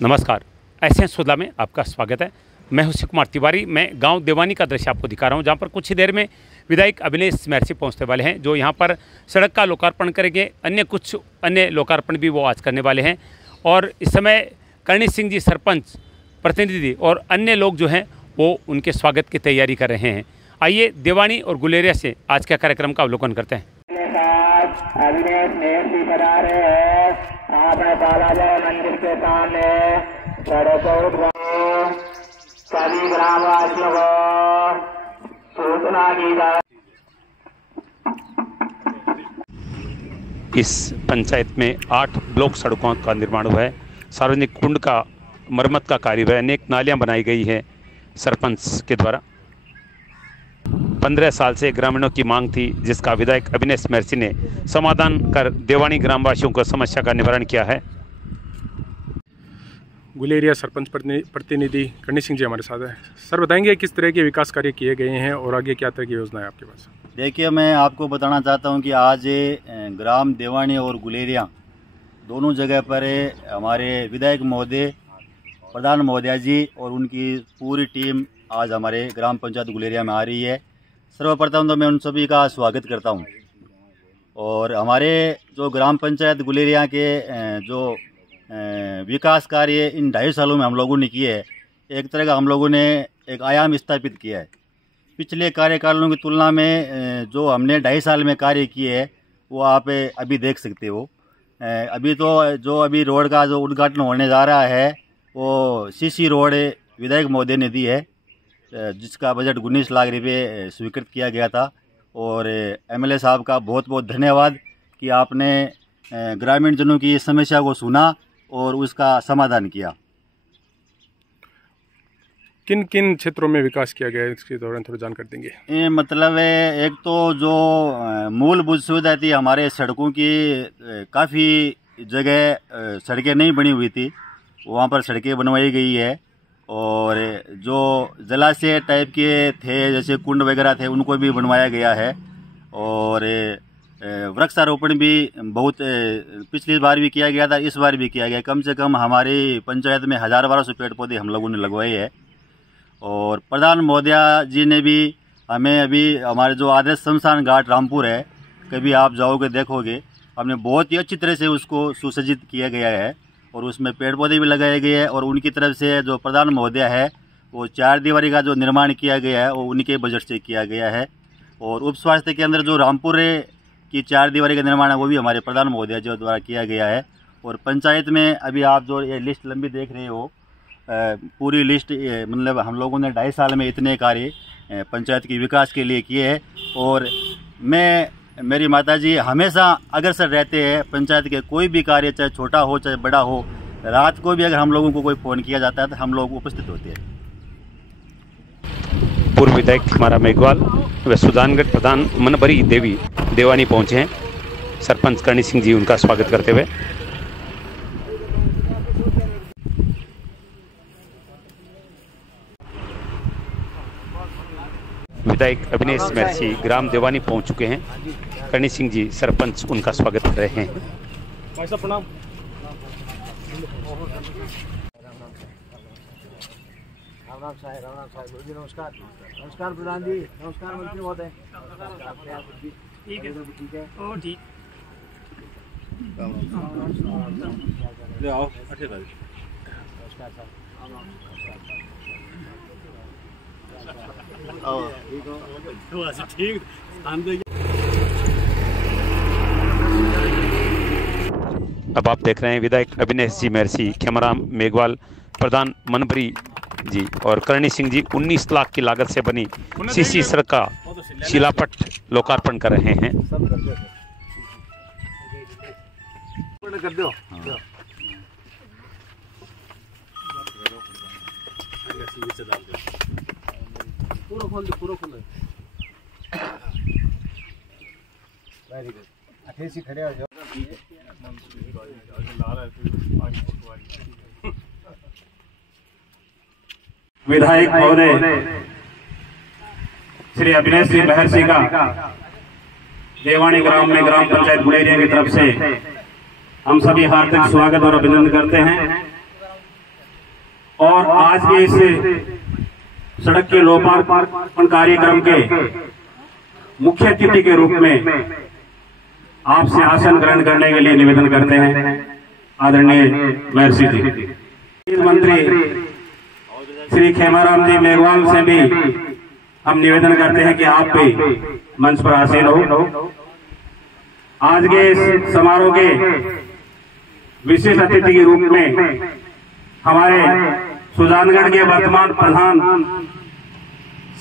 नमस्कार, एसएन सोदला में आपका स्वागत है। मैं हूं शिव कुमार तिवारी। मैं गांव देवानी का दृश्य आपको दिखा रहा हूं, जहां पर कुछ ही देर में विधायक अभिनेश महर्षि पहुंचने वाले हैं, जो यहां पर सड़क का लोकार्पण करेंगे। कुछ अन्य लोकार्पण भी वो आज करने वाले हैं। और इस समय करणी सिंह जी सरपंच, प्रतिनिधि और अन्य लोग जो हैं वो उनके स्वागत की तैयारी कर रहे हैं। आइए देवानी और गुलेरिया से आज के कार्यक्रम का अवलोकन करते हैं। अभिनेश महर्षि पधारे हैं। आप बालाजी मंदिर के सामने सभी ग्रामवासियों को सूचना की जाए। इस पंचायत में 8 ब्लॉक सड़कों का निर्माण हुआ है। सार्वजनिक कुंड का मरम्मत का कार्य हुआ है। अनेक नालियां बनाई गई है सरपंच के द्वारा। 15 साल से ग्रामीणों की मांग थी, जिसका विधायक अभिनेश महर्षि ने समाधान कर देवानी ग्रामवासियों को समस्या का निवारण किया है। गुलेरिया सरपंच प्रतिनिधि करणी सिंह जी हमारे साथ हैं। सर, बताएंगे किस तरह के विकास कार्य किए गए हैं और आगे क्या तरह की योजना है आपके पास? देखिए, मैं आपको बताना चाहता हूं कि आज ग्राम देवानी और गुलेरिया दोनों जगह पर हमारे विधायक महोदय, प्रधान महोदय जी और उनकी पूरी टीम आज हमारे ग्राम पंचायत गुलेरिया में आ रही है। सर्वप्रथम तो मैं उन सभी का स्वागत करता हूं। और हमारे जो ग्राम पंचायत गुलेरिया के जो विकास कार्य इन 2.5 सालों में हम लोगों ने किए है, एक तरह का हम लोगों ने एक आयाम स्थापित किया है। पिछले कार्यकालों की तुलना में जो हमने 2.5 साल में कार्य किए है वो आप अभी देख सकते हो। अभी तो जो अभी रोड का जो उद्घाटन होने जा रहा है वो सीसी रोड विधायक महोदय ने दी है, जिसका बजट 19 लाख रुपये स्वीकृत किया गया था। और एमएलए साहब का बहुत बहुत धन्यवाद कि आपने ग्रामीण जनों की समस्या को सुना और उसका समाधान किया। किन किन क्षेत्रों में विकास किया गया है, इसके दौरान थोड़ा जानकारी देंगे? मतलब एक तो जो मूलभूत सुविधा थी, हमारे सड़कों की काफ़ी जगह सड़कें नहीं बनी हुई थी, वहाँ पर सड़कें बनवाई गई है। और जो जलाशय टाइप के थे, जैसे कुंड वगैरह थे, उनको भी बनवाया गया है। और वृक्षारोपण भी बहुत पिछली बार भी किया गया था, इस बार भी किया गया। कम से कम हमारी पंचायत में 1000-1200 पेड़ पौधे हम लोगों ने लगवाए हैं। और प्रधान महोदया जी ने भी हमें अभी हमारे जो आदर्श शमशान घाट रामपुर है, कभी आप जाओगे देखोगे, हमने बहुत ही अच्छी तरह से उसको सुसज्जित किया गया है और उसमें पेड़ पौधे भी लगाए गए हैं। और उनकी तरफ से जो प्रधान महोदय है वो 4 दीवारी का जो निर्माण किया गया है वो उनके बजट से किया गया है। और उप स्वास्थ्य केंद्र जो रामपुर की 4 दीवारी का निर्माण है वो भी हमारे प्रधान महोदय जी द्वारा किया गया है। और पंचायत में अभी आप जो ये लिस्ट लंबी देख रहे हो, पूरी लिस्ट, मतलब हम लोगों ने 2.5 साल में इतने कार्य पंचायत के विकास के लिए किए हैं। और मेरी माताजी हमेशा अग्रसर रहते हैं पंचायत के कोई भी कार्य, चाहे छोटा हो चाहे बड़ा हो। रात को भी अगर हम लोगों को कोई फ़ोन किया जाता है तो हम लोग उपस्थित होते हैं। पूर्व विधायक हमारा मेघवाल व सुजानगढ़ प्रधान मनभरी देवी देवानी पहुंचे हैं। सरपंच करणी सिंह जी उनका स्वागत करते हुए। विधायक अभिनेश महर्षि ग्राम देवानी पहुंच चुके हैं। करणी सिंह जी सरपंच उनका स्वागत कर रहे हैं। भाई साहब प्रणाम। राम साहब जी, नमस्कार। नमस्कार प्रधान जी, नमस्कार मंत्री महोदय। ठीक है, ठीक है। ओ ठीक। ले आओ। नमस्कार सर। ठीक। अब आप देख रहे हैं विधायक अभिनेश जी महर्षि, खेमराम मेघवाल, प्रधान मनभरी जी और करणी सिंह जी 19 लाख की लागत से बनी सीसी सड़क का शिलापट लोकार्पण कर रहे हैं। कर दो। पूरा खोल दो, पूरा खोल। Very good. 88 खड़े हो जाओ। विधायक महोदय श्री अभिनेश जी महर्षि का देवानी ग्राम में ग्राम पंचायत गुलेरिया की तरफ से हम सभी हार्दिक स्वागत और अभिनंदन करते हैं। और आज के इस सड़क के लोकार्पण कार्यक्रम के मुख्य अतिथि के रूप में आपसे आसन ग्रहण करने के लिए निवेदन करते हैं आदरणीय महर्षि जी। मंत्री श्री खेमाराम जी मेघवाल से भी हम निवेदन करते हैं कि आप भी मंच पर आसीन हो। आज के इस समारोह के विशेष अतिथि के रूप में हमारे सुजानगढ़ के वर्तमान प्रधान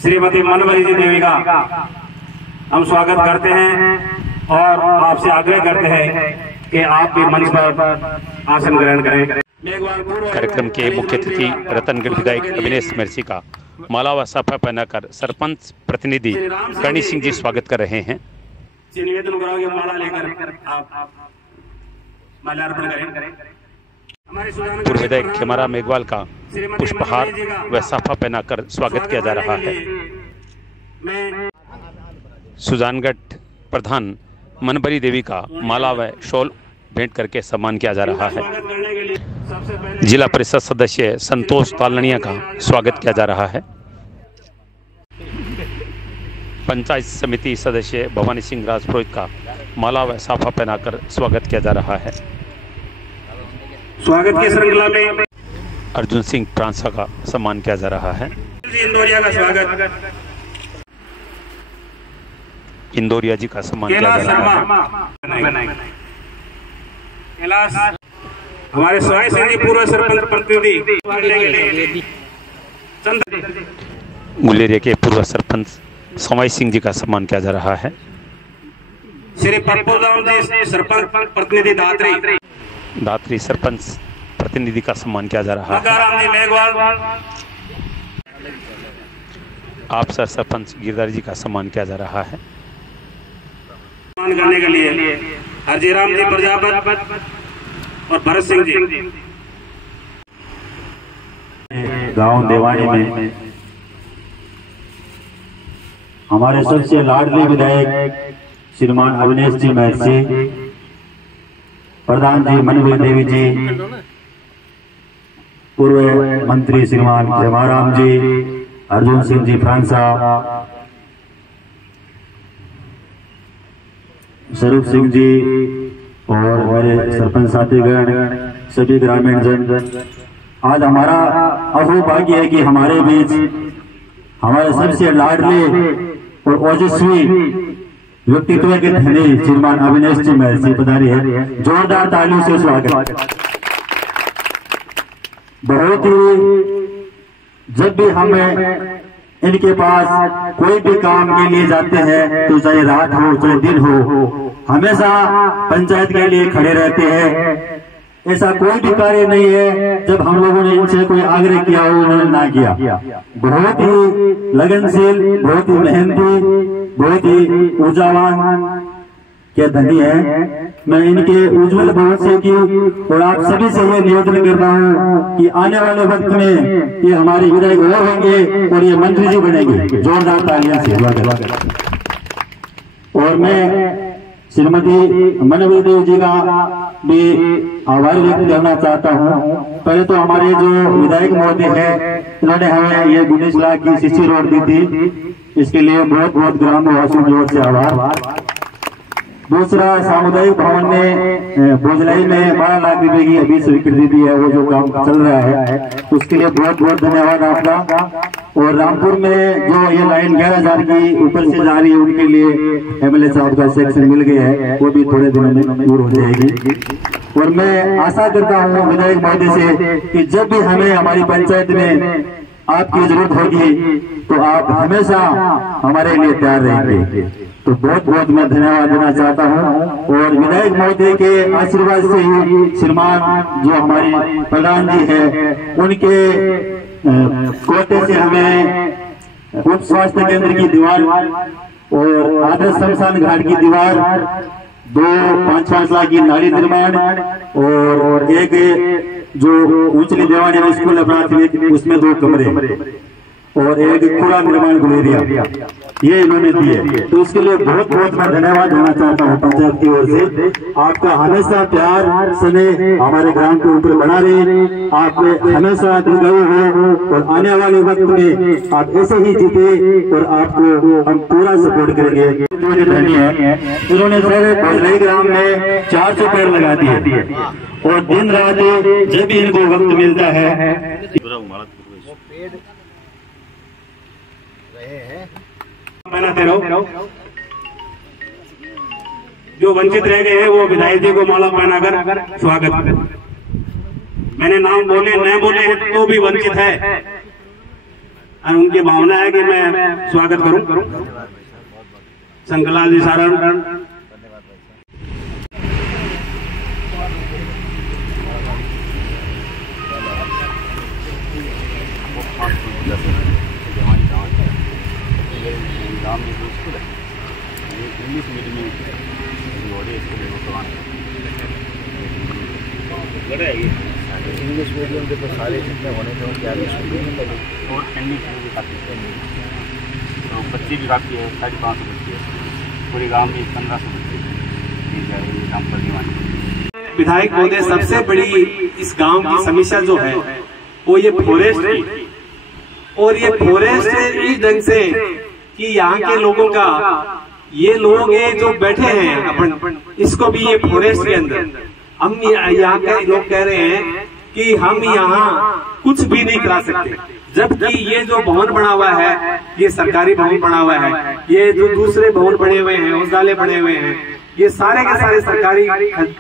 श्रीमती मनवरी जी देवी का हम स्वागत करते हैं और आपसे आग्रह करते हैं कि आप भी मंच पर आसन ग्रहण करें। कार्यक्रम के मुख्य अतिथि रतनगढ़ विधायक अविनेश महर्षि का माला व साफा पहनाकर सरपंच प्रतिनिधि कर्णी सिंह जी स्वागत कर रहे हैं। निवेदन करोगे माला लेकर आप माल्यार्पण करें। पूर्व विधायक खेमाराम मेघवाल का पुष्पहार व साफा पहनाकर स्वागत किया जा रहा है। सुजानगढ़ प्रधान मनबरी देवी का माला व शॉल भेंट करके सम्मान किया जा रहा है। जिला परिषद सदस्य संतोष तालनिया का स्वागत किया जा रहा है। पंचायत समिति सदस्य भवानी सिंह राजपुरोहित का माला व साफा पहनाकर स्वागत किया जा रहा है। स्वागत की श्रृंखला में अर्जुन सिंह ट्रांसा का सम्मान किया जा रहा है। इंदौरिया का स्वागत, इंदौरिया जी का सम्मान किया जा रहा है। हमारे स्वाई सैनी पूर्व सरपंच प्रतिनिधि गुलेरिया के पूर्व सरपंच सोमाई सिंह जी का सम्मान किया जा रहा है। श्री पप्पू राम जी सरपंच प्रतिनिधि दात्री सरपंच प्रतिनिधि का सम्मान किया जा रहा है। आप सर सरपंच गिरधारी जी का सम्मान किया जा रहा है। सम्मान करने के लिए हरजीराम जी प्रजापत और भरत सिंह जी। गांव देवानी में हमारे सबसे लाडले विधायक श्रीमान अविनेश जी महर्षि, प्रधान जी मनवरी देवी जी, पूर्व मंत्री श्रीमान खेमाराम जी, अर्जुन सिंह जी फ्रांसा, स्वरूप सिंह जी और मेरे सरपंच साथीगण, सभी ग्रामीण जन, आज हमारा अहोभाग्य है कि हमारे बीच हमारे सबसे लाडले और ओजस्वी व्यक्तित्व के धनी श्रीमान अविनेश जी महर्षि पधारी है। जोरदार तालियों से स्वागत। बहुत ही जब भी हम इनके पास कोई भी काम के लिए जाते हैं तो चाहे रात हो चाहे दिन हो, हमेशा पंचायत के लिए खड़े रहते हैं। ऐसा कोई भी कार्य नहीं है जब हम लोगों ने इनसे कोई आग्रह किया हो उन्होंने ना किया। बहुत ही लगनशील, बहुत ही मेहनती, बहुत ही ऊर्जावान के धनी है। मैं इनके उज्जवल भविष्य की और आप सभी से ये निवेदन करता हूँ कि आने वाले वक्त में ये हमारे विधायक और होंगे और ये मंत्री जी बनेंगे। जोरदार तालियां से स्वागत। और मैं श्रीमती मनवरी देवी जी का भी आभार व्यक्त करना चाहता हूँ। पहले तो हमारे जो विधायक महोदय है इन्होंने हमें ये 19 लाख की सीसी रोड दी थी, इसके लिए बहुत बहुत ग्रामवासियों की ओर से आभार। दूसरा, सामुदायिक भवन ने भोजलाई में 12 लाख रुपए की अभी स्वीकृति दी है, वो जो काम चल रहा है उसके लिए बहुत बहुत धन्यवाद आपका। और रामपुर में जो ये लाइन 11,000 की ऊपर से जा रही है उनके लिए एमएलए साहब का सेक्शन मिल गया है, वो भी थोड़े दिनों में दूर हो जाएगी। और मैं आशा करता हूँ विधायक महोदय से कि जब भी हमें हमारी पंचायत में आपकी जरूरत होगी तो आप हमेशा हमारे लिए तैयार रहेंगे। तो बहुत बहुत मैं धन्यवाद देना चाहता हूँ। और विधायक महोदय के आशीर्वाद से ही श्रीमान जो हमारे प्रधान जी है उनके कोटे से हमें उप स्वास्थ्य केंद्र की दीवार और आदर्श शमशान घाट की दीवार, 2-5 लाख की नाली निर्माण और एक जो उचली देवानी में स्कूल अपना उसमें 2 कमरे और एक कूड़ा निर्माण गुलेरिया। ये इन्होंने दिए, तो उसके लिए बहुत बहुत मैं धन्यवाद देना चाहता हूँ पंचायत की ओर से। आपका हमेशा प्यार स्नेह हमारे ग्राम के ऊपर बना रहे, आप हमेशा दीर्घायु हो और आने वाले वक्त में आप ऐसे ही जीते और आपको हम पूरा सपोर्ट करेंगे। उन्होंने सर ग्राम में 400 पेड़ लगा दिए और दिन रात जब भी इनको वक्त मिलता है बनाते रहो। जो वंचित रह गए हैं वो विधायक जी को माला पहनाकर स्वागत। मैंने नाम बोले न बोले तो भी वंचित है और उनकी भावना है कि मैं स्वागत करूं। शंकरलाल जी सारण, इंग्लिश मीडियम में इंग्लिश मीडियम के तो सारे जितने होने थे उनके आगे और इंग्लिश भी काफ़ी तो बच्चे भी काफ़ी है, 550 बच्चे है पूरे गांव में 1500 बच्चे। विधायक महोदय सबसे बड़ी इस गांव की समस्या जो है वो ये फॉरेस्ट की, और ये फॉरेस्ट इस ढंग से कि यहाँ के लोगों का ये लोग हैं जो बैठे हैं अपन, इसको भी ये फॉरेस्ट के अंदर हम यहाँ के लोग कह रहे हैं कि हम यहाँ कुछ भी नहीं करा सकते, जबकि ये जो भवन बना हुआ है ये सरकारी भवन बना हुआ है, ये जो दूसरे भवन बने हुए हैं, औषधालय बने हुए हैं, ये सारे के सारे सरकारी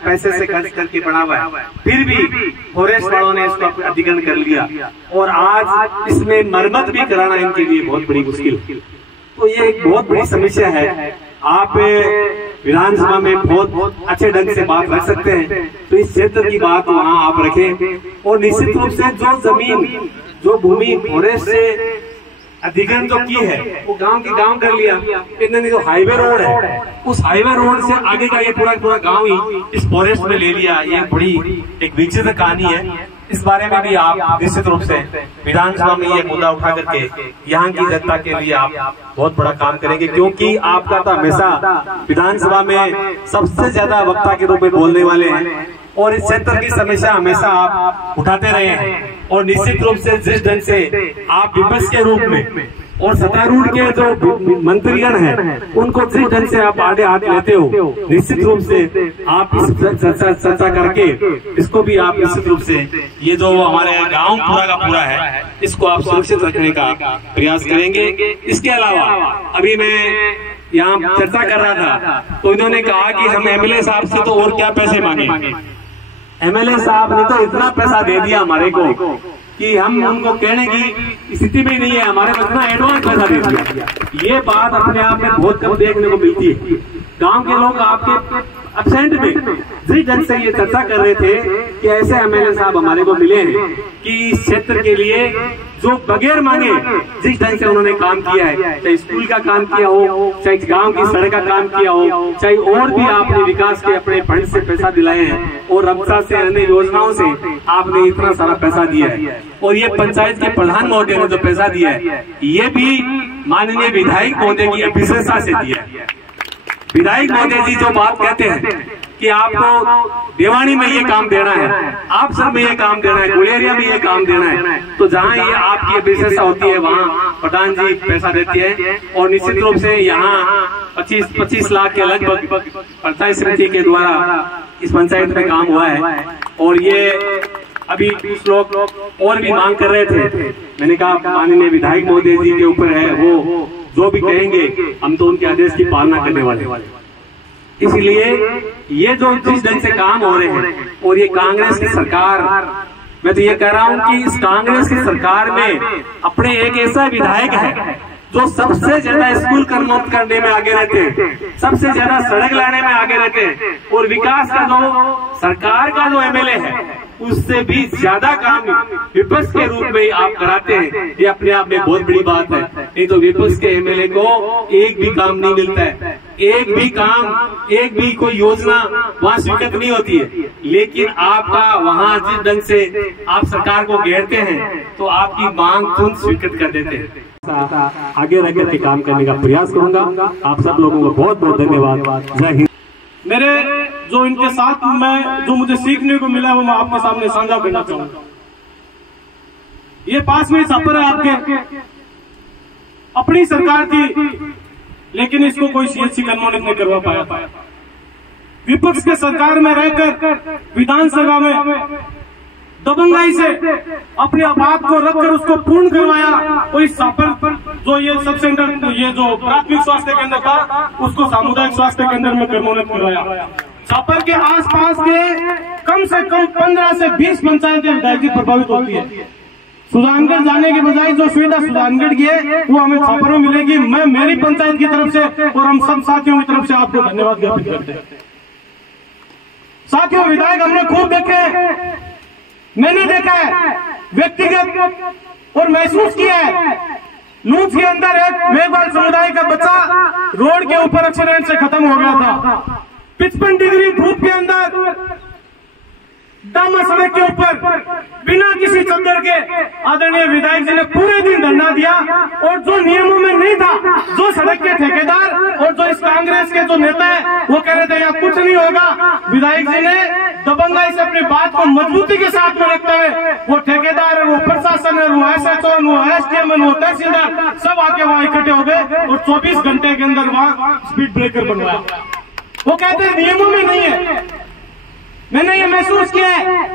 पैसे से खर्च करके बना हुआ है, फिर भी फॉरेस्ट वालों ने इसको अधिग्रहण कर लिया और आज इसमें मरम्मत भी कराना इनके लिए बहुत बड़ी मुश्किल। तो ये एक बहुत बड़ी समस्या है। आप विधानसभा में बहुत अच्छे ढंग से बात रख सकते हैं, तो इस क्षेत्र की बात वहाँ आप रखें और निश्चित रूप से जो जमीन जो भूमि फॉरेस्ट से अधिग्रहण जो की है वो गांव के गांव कर लिया। इन्होंने जो हाईवे रोड है उस हाईवे रोड से आगे का ये पूरा गांव ही इस फॉरेस्ट में ले लिया। ये बड़ी एक विचित्र कहानी है। इस बारे में भी आप निश्चित रूप से विधानसभा में ये मुद्दा उठा करके यहाँ की जनता के लिए आप बहुत बड़ा काम करेंगे, क्योंकि आपका तो हमेशा विधानसभा में सबसे ज्यादा वक्ता के रूप में बोलने वाले हैं और इस क्षेत्र की समस्या हमेशा आप उठाते रहे हैं। और निश्चित रूप से जिस ढंग से आप विपक्ष के रूप में और सत्तारूढ़ के जो मंत्रीगण हैं उनको जिस ढंग से आप आड़े हाथ लेते हो, निश्चित रूप से आप इस चर्चा करके इसको भी आप निश्चित रूप से ये जो हमारे गांव पूरा का पूरा है इसको आप सुरक्षित रखने का प्रयास करेंगे। इसके अलावा अभी मैं यहाँ चर्चा कर रहा था तो इन्होंने कहा कि हम एमएलए साहब से तो और क्या पैसे मांगे। एमएलए साहब ने तो इतना पैसा दे दिया हमारे को कि हम उनको कहने की स्थिति में नहीं है, हमारे को इतना एडवांस पैसा दे दिया। ये बात अपने आप में बहुत कम देखने को मिलती है। गांव के लोग आपके एब्सेंट में जिस ढंग से ये चर्चा कर रहे थे कि ऐसे एमएलए साहब हमारे को मिले हैं कि इस क्षेत्र के लिए जो बगैर मांगे जिस ढंग से उन्होंने काम किया है, चाहे स्कूल का काम किया हो, चाहे गांव की सड़क का काम किया हो, चाहे और भी आपने विकास के अपने फंड से पैसा दिलाए हैं और रक्षा से अन्य योजनाओं से आपने इतना सारा पैसा दिया है। और ये पंचायत के प्रधान महोदय ने जो पैसा दिया है ये भी माननीय विधायक महोदय की अभिशंसा से दिया है। विधायक महोदय जी जो बात कहते हैं कि आपको देवानी में ये काम देना है, आप सब में ये काम देना है, गुलेरिया में ये काम देना है, तो जहाँ ये आपकी अभिशंसा होती है वहाँ प्रधान जी पैसा देती है। और निश्चित रूप से यहाँ 25 लाख के लगभग पंचायत समिति के द्वारा इस पंचायत में काम हुआ है। और ये अभी कुछ लोग और भी मांग कर रहे थे, मैंने कहा माननीय विधायक महोदय जी के ऊपर है, वो जो भी कहेंगे हम तो उनके आदेश की पालना करने वाले। इसलिए ये जो जिस ढंग से काम हो रहे हैं और ये कांग्रेस की सरकार, मैं तो ये कह रहा हूँ कि इस कांग्रेस की सरकार में अपने एक ऐसा विधायक है जो सबसे ज्यादा स्कूल मरम्मत करने में आगे रहते हैं, सबसे ज्यादा सड़क लाने में आगे रहते हैं, और विकास का जो सरकार का जो एमएलए है उससे भी ज्यादा काम विपक्ष के रूप में आप कराते हैं। ये अपने आप में बहुत बड़ी बात है। नहीं तो विपक्ष के एमएलए को एक भी काम नहीं मिलता है। एक भी काम, एक भी कोई योजना वहाँ स्वीकृत नहीं होती है, लेकिन आपका वहाँ जिस ढंग से आप सरकार को घेरते हैं तो आपकी मांग तुरंत स्वीकृत कर देते हैं। आगे रह करके काम करने का प्रयास करूंगा। आप सब लोगों को बहुत बहुत धन्यवाद। जय हिंद। मेरे जो इनके साथ मैं जो मुझे सीखने को मिला वो मैं आपके सामने साझा करना चाहूंगा। ये पास में छापर है आपके, अपनी सरकार थी लेकिन इसको कोई सीएचसी मनमोहन नहीं करवा पाया। विपक्ष के सरकार में रहकर विधानसभा में दबंगाई से अपने बात को रखकर उसको पूर्ण करवाया। और इस छापर जो ये सब सेंटर, ये जो प्राथमिक स्वास्थ्य केंद्र था उसको सामुदायिक स्वास्थ्य केंद्र में कर्मोन्नत करवाया। छापर के आसपास के कम से कम 15 से 20 पंचायतें विधायक प्रभावित होती है। सुजानगढ़ जाने के बजाय जो सुविधा सुजानगढ़ की है वो हमें छापर में मिलेगी। मैं मेरी पंचायत की तरफ से और हम सब साथियों की तरफ से आपको धन्यवाद ज्ञापित करते हैं। साथियों, विधायक हमने खूब देखे, मैंने देखा है व्यक्तिगत और महसूस किया है। लूच के अंदर एक मेघवाल समुदाय का बच्चा रोड के ऊपर एक्सीडेंट से खत्म हो गया था। 55 डिग्री धूप के अंदर दामा सड़क के ऊपर बिना किसी चद्दर के आदरणीय विधायक जी ने पूरे दिन धरना दिया। और जो नियमों में नहीं था, जो सड़क के ठेकेदार और जो इस कांग्रेस के जो नेता है वो कह रहे थे यहाँ कुछ नहीं होगा, विधायक जी ने दबंगाई से अपनी बात को मजबूती के साथ में रखते हुए वो ठेकेदार, वो प्रशासन, वो SHO, वो SDM, वो तहसीलदार सब आके वहां इकट्ठे हो गए और 24 घंटे के अंदर वहां स्पीड ब्रेकर बनवाया। वो कहते हैं नियमों में नहीं है। मैंने ये महसूस किया है,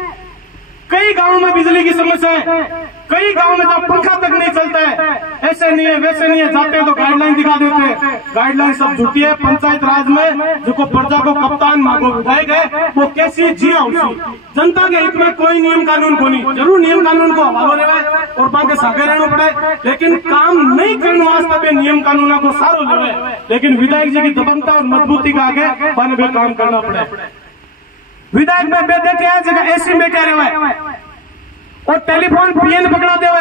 कई गांवों में बिजली की समस्या है, कई गांवों में जब पंखा तक नहीं चलता है, ऐसे नहीं है वैसे नहीं है, जाते हैं तो गाइडलाइन दिखा देते हैं, गाइडलाइन सब झूठी है। पंचायत राज में जो को प्रजा को कप्तान मांगो विधायक है वो कैसी जिया उसी जनता के हित में कोई नियम कानून को नहीं, जरूर नियम कानून को हवालो लेवा और बाकी सागे रहना पड़े, लेकिन काम नहीं करने वास्ते नियम कानून को सारो लेवे, लेकिन विधायक जी की दबंगता और मजबूती का आगे पाने में काम करना पड़े। विधायक में बैठे के जगह एसी में कह रहे हुए और टेलीफोन पीएन पकड़ा दे हुए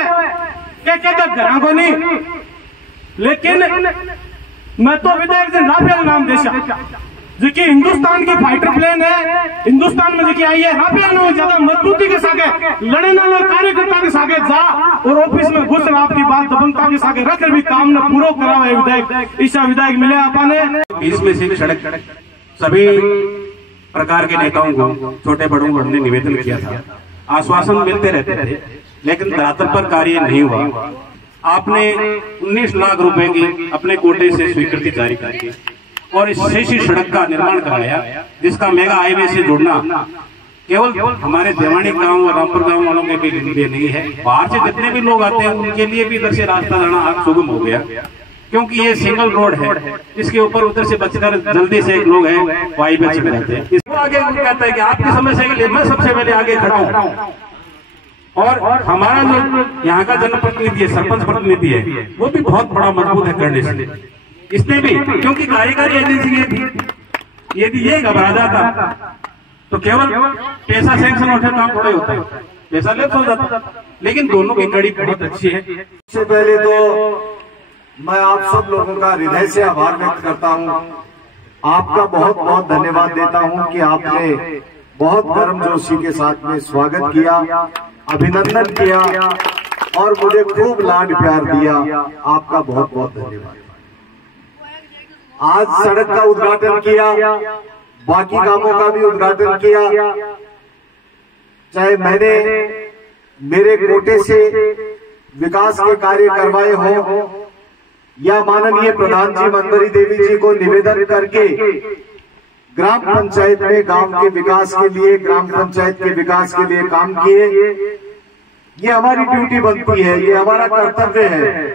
क्या कहते घर को नहीं, लेकिन मैं तो विधायक जी राफेल नाम देशा जी हिंदुस्तान की फाइटर प्लेन है, हिंदुस्तान में जी आई है, राफेल ने ज्यादा मजबूती के साथ लड़े ना कार्यकर्ता के साथ जा और ऑफिस में घुस आपकी बात दबंगता के साथ रखकर भी काम न पूरा करा हुआ है विधायक। ईशा विधायक मिले आपने इसमें से सड़क सभी प्रकार के नेताओं को, छोटे बड़ों को हमने निवेदन किया था, आश्वासन मिलते रहते थे, लेकिन धरातल पर कार्य नहीं हुआ। आपने 19 लाख रुपए की अपने कोटे से स्वीकृति जारी की और इस शेषी सड़क का निर्माण कराया, जिसका मेगा हाईवे से जुड़ना केवल हमारे देवानी गांव और रामपुर गांव वालों के लिए नहीं है, बाहर से जितने भी लोग आते हैं उनके लिए भी इधर से रास्ता जाना आज सुगम हो गया, क्योंकि ये सिंगल रोड है। इसके ऊपर उधर से बचकर जल्दी से एक लोग हैं वाई पे चले जाते हैं। इसको आगे कहता है कि आपकी समस्या के लिए मैं सबसे पहले आगे खड़ा हूँ। और हमारा जो यहाँ का जनप्रतिनिधि है, सरपंच प्रतिनिधि है, वो भी बहुत बड़ा मजबूत है करने से। इसने भी, क्योंकि कार्यकारी एजेंसी यदि ये घबरा जाता तो केवल पैसा सैंक्शन होता काम थोड़े होता है, पैसा लेफ्ट हो जाता, लेकिन दोनों की कड़ी बहुत अच्छी है। सबसे पहले तो मैं आप सब लोगों का हृदय से आभार व्यक्त करता हूं, आपका बहुत बहुत धन्यवाद देता हूं कि आपने बहुत गर्मजोशी के साथ में स्वागत किया, अभिनंदन किया और मुझे खूब लाड प्यार दिया। आपका बहुत बहुत धन्यवाद। आज सड़क का उद्घाटन किया, बाकी कामों का भी उद्घाटन किया, चाहे मैंने मेरे कोटे से विकास के कार्य करवाए हो या माननीय प्रधान जी मनोहरी देवी जी को निवेदन करके ग्राम पंचायत में गांव के विकास के लिए, ग्राम पंचायत के विकास के लिए काम किए। ये हमारी ड्यूटी बनती है, ये हमारा कर्तव्य है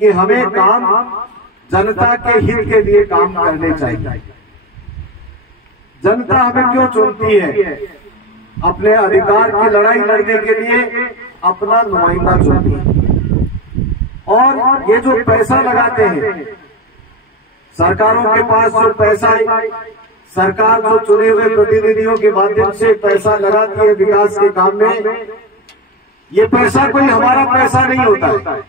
कि हमें काम जनता के हित के लिए काम करने चाहिए। जनता हमें क्यों चुनती है? अपने अधिकार की लड़ाई लड़ने के लिए अपना नुमाइंदा चुनती है। और ये जो पैसा लगाते हैं, सरकारों के पास जो पैसा, सरकार जो चुने हुए प्रतिनिधियों के माध्यम से पैसा लगाती है विकास के काम में, ये पैसा कोई हमारा पैसा नहीं होता है,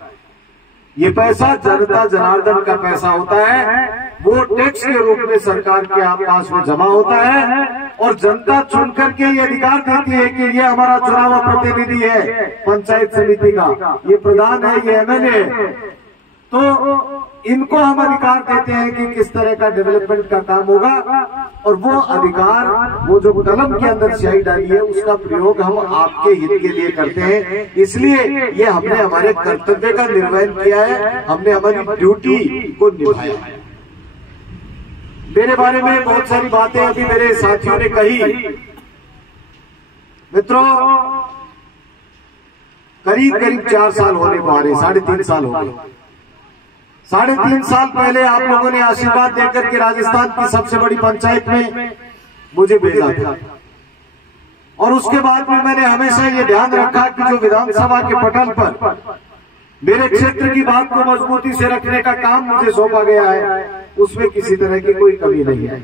ये पैसा जनता जनार्दन का पैसा होता है, वो टैक्स के रूप में सरकार के पास में जमा होता है और जनता चुन करके ये अधिकार देती है कि ये हमारा चुना हुआ प्रतिनिधि है पंचायत समिति का, ये प्रधान है, ये एमएलए है, तो इनको हम अधिकार देते हैं कि किस तरह का डेवलपमेंट का काम होगा और वो अधिकार, वो जो कलम के अंदर स्याही डाली है उसका प्रयोग हम आपके हित के लिए करते हैं। इसलिए ये हमने हमारे कर्तव्य का निर्वहन किया है, हमने हमारी ड्यूटी को निभाया है। मेरे बारे में बहुत सारी बातें अभी मेरे साथियों ने कही। मित्रों, करीब करीब 4 साल होने को आ रहे, 3.5 साल हो गए। 3.5 साल पहले आप लोगों ने आशीर्वाद देकर के राजस्थान की सबसे बड़ी पंचायत में मुझे भेजा था और उसके बाद में मैंने हमेशा ये ध्यान रखा कि जो विधानसभा के पटल पर मेरे क्षेत्र की बात को मजबूती से रखने का काम मुझे सौंपा गया है, उसमें किसी तरह की कोई कमी नहीं है।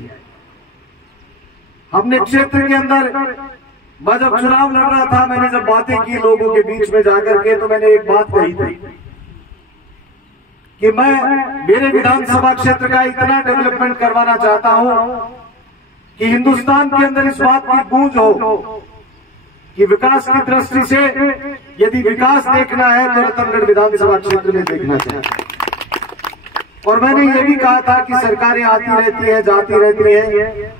हमने क्षेत्र के अंदर, मैं जब चुनाव लड़ रहा था, मैंने जब बातें की लोगों के बीच में जाकर के, तो मैंने एक बात कही थी कि मैं मेरे विधानसभा क्षेत्र का इतना डेवलपमेंट करवाना चाहता हूं कि हिंदुस्तान के अंदर इस बात की गूंज हो कि विकास की दृष्टि से यदि विकास देखना है तो रतनगढ़ विधानसभा क्षेत्र में देखना चाहिए। और मैंने ये भी कहा था कि सरकारें आती रहती हैं, जाती रहती हैं,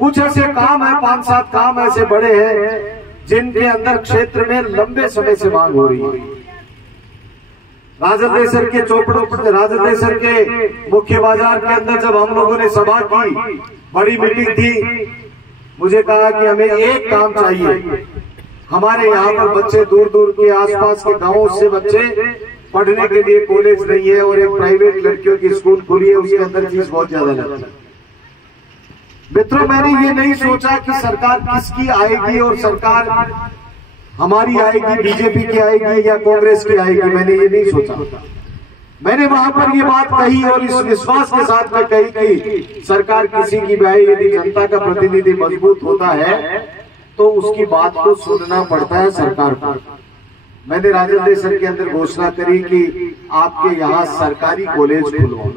कुछ ऐसे काम है, 5-7 काम ऐसे बड़े हैं जिनके अंदर क्षेत्र में लंबे समय से मांग हो रही है। राजदेसर के चौपड़ों पर, राजदेसर के मुख्य बाजार के अंदर जब हम लोगों ने सभा की, बड़ी मीटिंग थी, मुझे कहा कि हमें एक काम चाहिए। हमारे यहाँ पर बच्चे दूर दूर के आसपास के गांवों से बच्चे पढ़ने के लिए कॉलेज नहीं है और एक प्राइवेट लड़कियों की स्कूल खुली है, उसके अंदर फीस बहुत ज्यादा लगती है। मित्रों, मैंने ये नहीं सोचा कि सरकार किसकी आएगी और सरकार हमारी आएगी, बीजेपी की आएगी या कांग्रेस की आएगी, मैंने ये नहीं सोचा। मैंने वहां पर ये बात कही और इस विश्वास के साथ में कही कि सरकार किसी की भी आए, यदि जनता का प्रतिनिधि मजबूत होता है तो उसकी बात को सुनना पड़ता है सरकार को। मैंने राजदेसर के अंदर घोषणा करी कि आपके यहाँ सरकारी कॉलेज खुलवाओ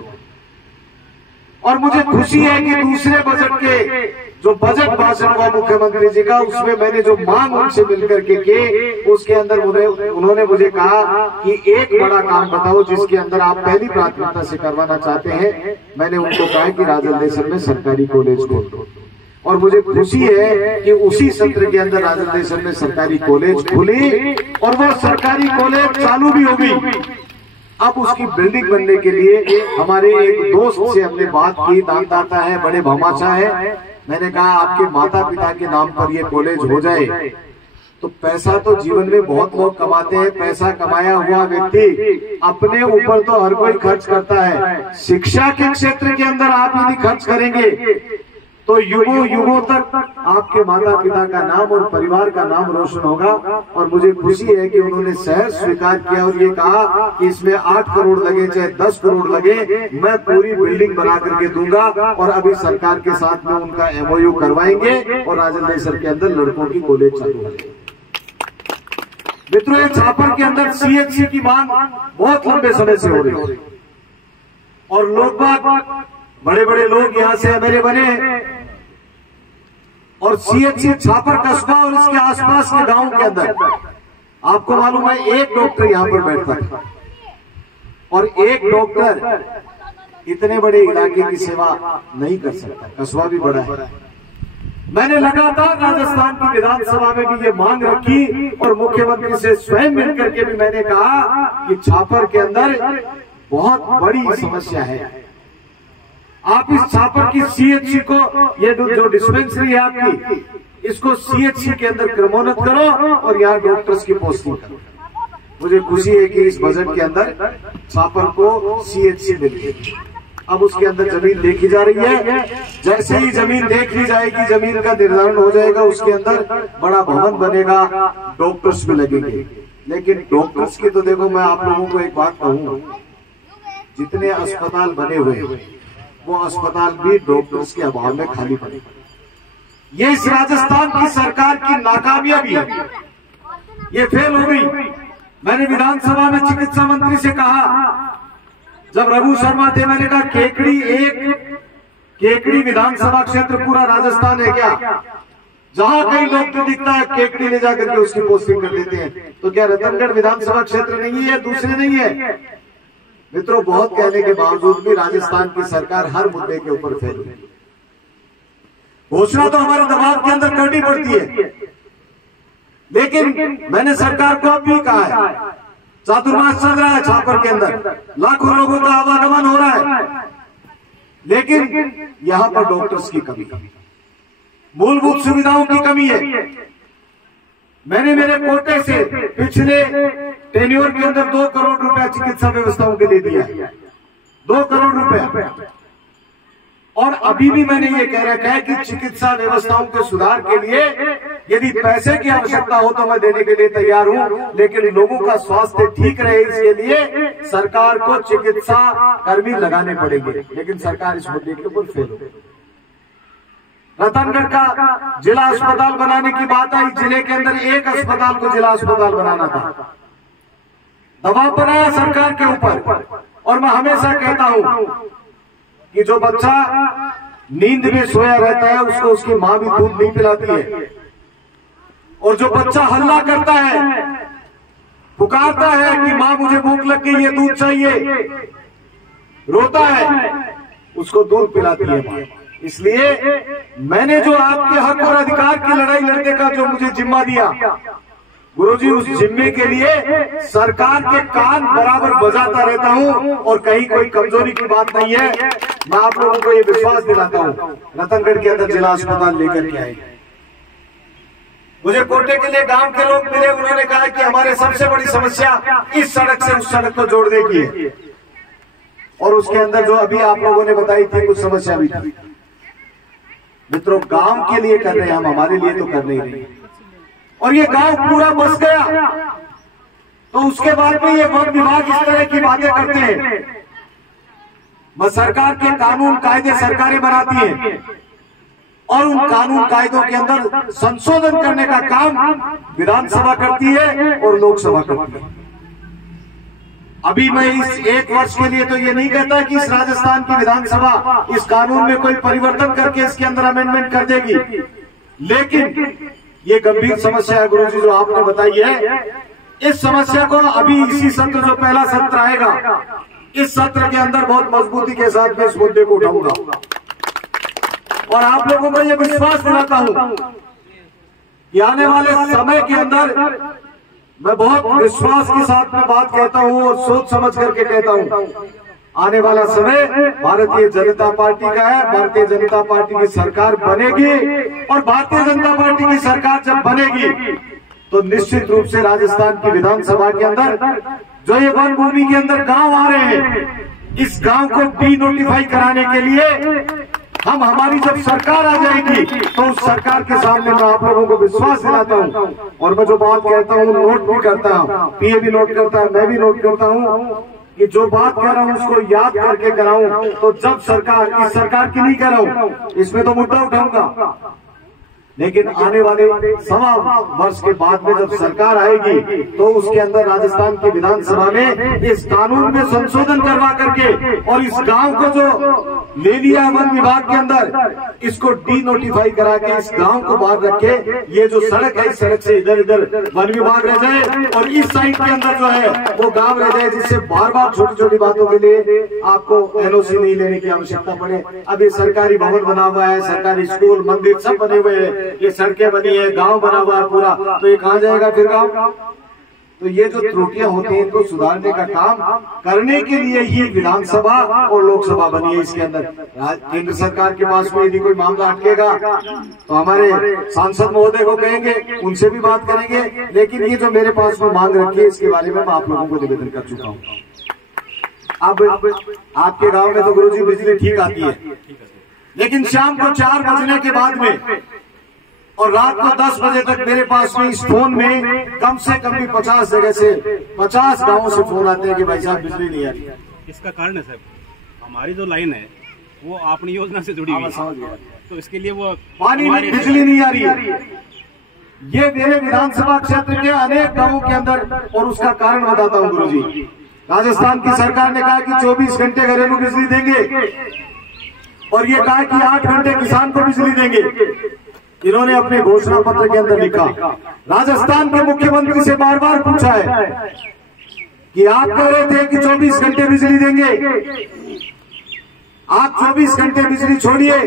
और मुझे खुशी है कि दूसरे बजट के जो बजट भाषण हुआ मुख्यमंत्री जी का, उसमें मैंने जो मांग उनसे मिलकर के की, उसके अंदर उन्होंने मुझे कहा कि एक बड़ा काम बताओ जिसके अंदर आप पहली प्राथमिकता से करवाना चाहते हैं। मैंने उनको कहा कि राजदेसर में सरकारी कॉलेज खोल दो और मुझे खुशी है कि उसी सत्र के अंदर राजदेसर में सरकारी कॉलेज खुली और वो सरकारी कॉलेज चालू भी होगी। अब उसकी बिल्डिंग बनने के लिए हमारे एक दोस्त से हमने बात की, दानदाता है, बड़े भामाशाह है। मैंने कहा आपके माता पिता के नाम पर ये कॉलेज हो जाए तो पैसा तो जीवन में बहुत लोग कमाते हैं, पैसा कमाया हुआ व्यक्ति अपने ऊपर तो हर कोई खर्च करता है, शिक्षा के क्षेत्र के अंदर आप यदि खर्च करेंगे तो युगों युगों तक आपके माता पिता का नाम और परिवार का नाम रोशन होगा। और मुझे खुशी है कि उन्होंने सहज स्वीकार किया और ये कहा कि इसमें 8 करोड़ लगे चाहे 10 करोड़ लगे, मैं पूरी बिल्डिंग बना करके दूंगा। और अभी सरकार के साथ में उनका MOU करवाएंगे और राजदेसर के अंदर लड़कों की कॉलेज चालू होगी। मित्रों, छापर के अंदर CHC की मांग बहुत लंबे समय से हो रही है और लोग बाग, बड़े बड़े लोग यहाँ से MLA बने और CHC छापर कस्बा और इसके आसपास के गांव के अंदर आपको मालूम है एक डॉक्टर यहाँ पर बैठता था और एक डॉक्टर इतने बड़े इलाके की सेवा नहीं कर सकता, कस्बा भी बड़ा है। मैंने लगातार राजस्थान की विधानसभा में भी ये मांग रखी और मुख्यमंत्री से स्वयं मिलकर के भी मैंने कहा कि छापर के अंदर बहुत बड़ी समस्या है। आप इस छापर की CHC को, ये जो डिस्पेंसरी है आपकी, इसको CHC के अंदर क्रमोन्नत करो और यहाँ डॉक्टर्स की पोस्टिंग करो। मुझे खुशी है कि इस बजट के अंदर छापर को CHC मिल गई। अब उसके अंदर जमीन देखी जा रही है, जैसे ही जमीन देख ली जाएगी, जमीन का निर्धारण हो जाएगा, उसके अंदर बड़ा भवन बनेगा, डॉक्टर्स भी लगेंगे। लेकिन डॉक्टर्स की तो देखो, मैं आप लोगों को एक बात कहूँ, जितने अस्पताल बने हुए वो अस्पताल भी डॉक्टर्स के अभाव में खाली पड़े। ये इस राजस्थान की सरकार की नाकामयाबी है, ये फेल हो गई। मैंने विधानसभा में चिकित्सा मंत्री से कहा, जब रघु शर्मा थे, मैंने कहा केकड़ी विधानसभा क्षेत्र पूरा राजस्थान है क्या? जहां कहीं लोग तो दिखता है केकड़ी ले जाकर के उसकी पोस्टिंग कर देते हैं, तो क्या रतनगढ़ विधानसभा क्षेत्र नहीं है, दूसरे नहीं है? मित्रों, बहुत कहने के बावजूद भी राजस्थान की सरकार हर मुद्दे के ऊपर फेल है। घोषणा तो हमारे दबाव के अंदर करनी पड़ती है, लेकिन मैंने सरकार को अब भी कहा है, चातुर्मास चल रहा है छापर के अंदर, लाखों लोगों का आवागमन हो रहा है, लेकिन यहां पर डॉक्टर्स की कमी, मूलभूत सुविधाओं की कमी है। मैंने मेरे कोटे से पिछले टेन्योर के अंदर 2 करोड़ रुपया चिकित्सा व्यवस्थाओं के लिए दिया है, 2 करोड़ रुपया। और अभी भी मैंने ये कह रखा है कि चिकित्सा व्यवस्थाओं के सुधार के लिए यदि पैसे की आवश्यकता हो तो मैं देने के लिए तैयार हूं, लेकिन लोगों का स्वास्थ्य ठीक रहे इसके लिए सरकार को चिकित्सा कर्मी लगाने पड़ेंगे, लेकिन सरकार इस मुद्दे के ऊपर फेल हो गई। रतनगढ़ का जिला अस्पताल बनाने की बात आई, जिले के अंदर एक अस्पताल को जिला अस्पताल बनाना था, दबाव बनाया सरकार के ऊपर। और मैं हमेशा कहता हूं कि जो बच्चा नींद में सोया रहता है उसको उसकी मां भी दूध नहीं पिलाती है, और जो बच्चा हल्ला करता है, पुकारता है कि मां मुझे भूख लग गई है, दूध चाहिए, रोता है, उसको दूध पिलाती है मां। इसलिए मैंने जो आपके हक और अधिकार की लड़ाई लड़ने का जो मुझे जिम्मा दिया, गुरुजी, उस जिम्मे के लिए सरकार के कान बराबर बजाता रहता हूं, और कहीं कोई कमजोरी की बात नहीं है। मैं आप लोगों को ये विश्वास दिलाता हूं, रतनगढ़ के अंदर जिला अस्पताल लेकर के आएंगे। मुझे कोटे के लिए गांव के लोग मिले, उन्होंने कहा कि हमारे सबसे बड़ी समस्या इस सड़क से उस सड़क को जोड़ने की है, और उसके अंदर जो अभी आप लोगों ने बताई थी कुछ समस्या भी थी। मित्रों, गांव के लिए कर रहे हैं हम, हमारे लिए तो कर नहीं रहे। और ये गांव पूरा बस गया, तो उसके बाद में ये वन विभाग इस तरह की बातें करते हैं। बस सरकार के कानून कायदे सरकारें बनाती हैं, और उन कानून कायदों के अंदर संशोधन करने का काम विधानसभा करती है और लोकसभा करती है। अभी मैं इस 1 वर्ष के लिए तो ये नहीं कहता कि इस राजस्थान की विधानसभा इस कानून में कोई परिवर्तन करके इसके अंदर अमेंडमेंट कर देगी, लेकिन ये गंभीर समस्या है गुरुजी जो आपने बताई है, इस समस्या को अभी इसी सत्र, जो पहला सत्र आएगा, इस सत्र के अंदर बहुत मजबूती के साथ मैं इस मुद्दे को उठाऊंगा, और आप लोगों को यह विश्वास दिलाता हूं कि आने वाले समय के अंदर मैं बहुत विश्वास के साथ में बात कहता हूं और सोच समझ करके कहता हूं, आने वाला समय भारतीय जनता पार्टी का है। भारतीय जनता पार्टी की सरकार बनेगी, और भारतीय जनता पार्टी की सरकार जब बनेगी तो निश्चित रूप से राजस्थान की विधानसभा के अंदर जो ये वन भूमि के अंदर गांव आ रहे हैं, इस गांव को डी नोटिफाई कराने के लिए हमारी जब सरकार आ जाएगी तो उस सरकार के सामने मैं आप लोगों को विश्वास दिलाता हूं, और मैं जो बात कहता हूं नोट भी करता हूं, पीए भी नोट करता है, मैं भी नोट करता हूं कि जो बात कह रहा हूं उसको याद करके कराऊं। तो जब सरकार, इस सरकार की नहीं कह रहा हूं, इसमें तो मुद्दा उठाऊंगा, लेकिन आने वाले 1.25 वर्ष के बाद में जब सरकार आएगी तो उसके अंदर राजस्थान की विधानसभा में इस कानून में संशोधन करवा करके, और इस गांव को जो ले लिया वन विभाग के अंदर, इसको डी नोटिफाई करा के इस गांव को बाहर रखे। ये जो सड़क है, इस सड़क से इधर इधर वन विभाग रह जाए, और इस साइड के अंदर जो है वो गांव रह जाए, जिससे बार बार छोटी छोटी बातों के लिए आपको एनओसी नहीं लेने की आवश्यकता पड़े। अब ये सरकारी भवन बना हुआ है, सरकारी स्कूल, मंदिर सब बने हुए हैं, ये सड़कें बनी है, गांव बना हुआ है पूरा, तो ये कहां जाएगा फिर गांव? तो ये जो त्रुटियां होती हैं इनको सुधारने का काम करने के लिए ही विधानसभा और लोकसभा बनी है। इसके अंदर केंद्र सरकार के पास में यदि कोई मामला अटकेगा तो हमारे सांसद महोदय को कहेंगे, उनसे भी बात करेंगे, लेकिन ये जो मेरे पास में मांग रखी है इसके बारे में मैं आप लोगों को निवेदन कर चुका हूँ। अब आपके गाँव में तो गुरुजी बिजली ठीक आती है, लेकिन शाम को 4 बजने के बाद में और रात को 10 बजे तक मेरे पास में इस फोन में कम से कम भी 50 जगह से 50 गांवों से फोन आते हैं कि भाई साहब बिजली नहीं आ रही। इसका कारण है साहब, हमारी जो लाइन है वो अपनी योजना से जुड़ी हुई है, तो इसके लिए वो पानी में बिजली नहीं आ रही है। ये मेरे विधानसभा क्षेत्र के अनेक गांवों के अंदर, और उसका कारण बताता हूं गुरुजी। राजस्थान की सरकार ने कहा कि 24 घंटे घरेलू बिजली देंगे, और ये कहा कि 8 घंटे किसान को बिजली देंगे। इन्होंने अपने घोषणा पत्र के अंदर लिखा। राजस्थान के मुख्यमंत्री से बार बार पूछा है कि आप कह रहे थे कि 24 घंटे बिजली देंगे, आप 24 घंटे बिजली छोड़िए,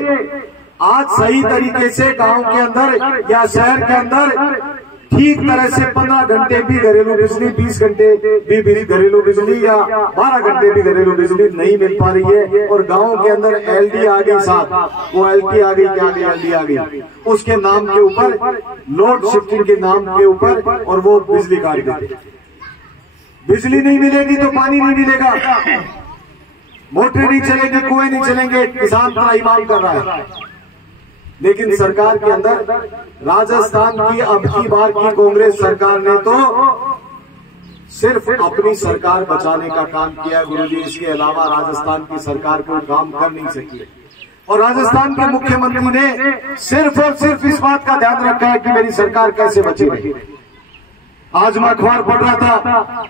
आज सही तरीके से गांव के अंदर या शहर के अंदर ठीक तरह से 15 घंटे भी घरेलू बिजली, 20 घंटे भी घरेलू बिजली या 12 घंटे भी घरेलू बिजली नहीं मिल पा रही है। और गांव के अंदर एलडी आ गई, साथ वो एलटी आ गई, क्या गई एलडी आ गई, उसके नाम के ऊपर, लोड शिफ्टिंग के नाम के ऊपर, और वो बिजली काट देते। बिजली नहीं मिलेगी तो पानी नहीं मिलेगा, मोटर नहीं चलेगी, कुएं नहीं चलेंगे, किसान त्राहिमाम कर रहा है। लेकिन सरकार के अंदर राजस्थान की अब की बार की कांग्रेस सरकार ने तो सिर्फ अपनी सरकार बचाने का काम किया गुरुजी, इसके अलावा राजस्थान की सरकार कोई काम कर नहीं सकी। और राजस्थान के मुख्यमंत्री ने सिर्फ और सिर्फ इस बात का ध्यान रखा है कि मेरी सरकार कैसे बचेगी। आज मैं अखबार पढ़ रहा था,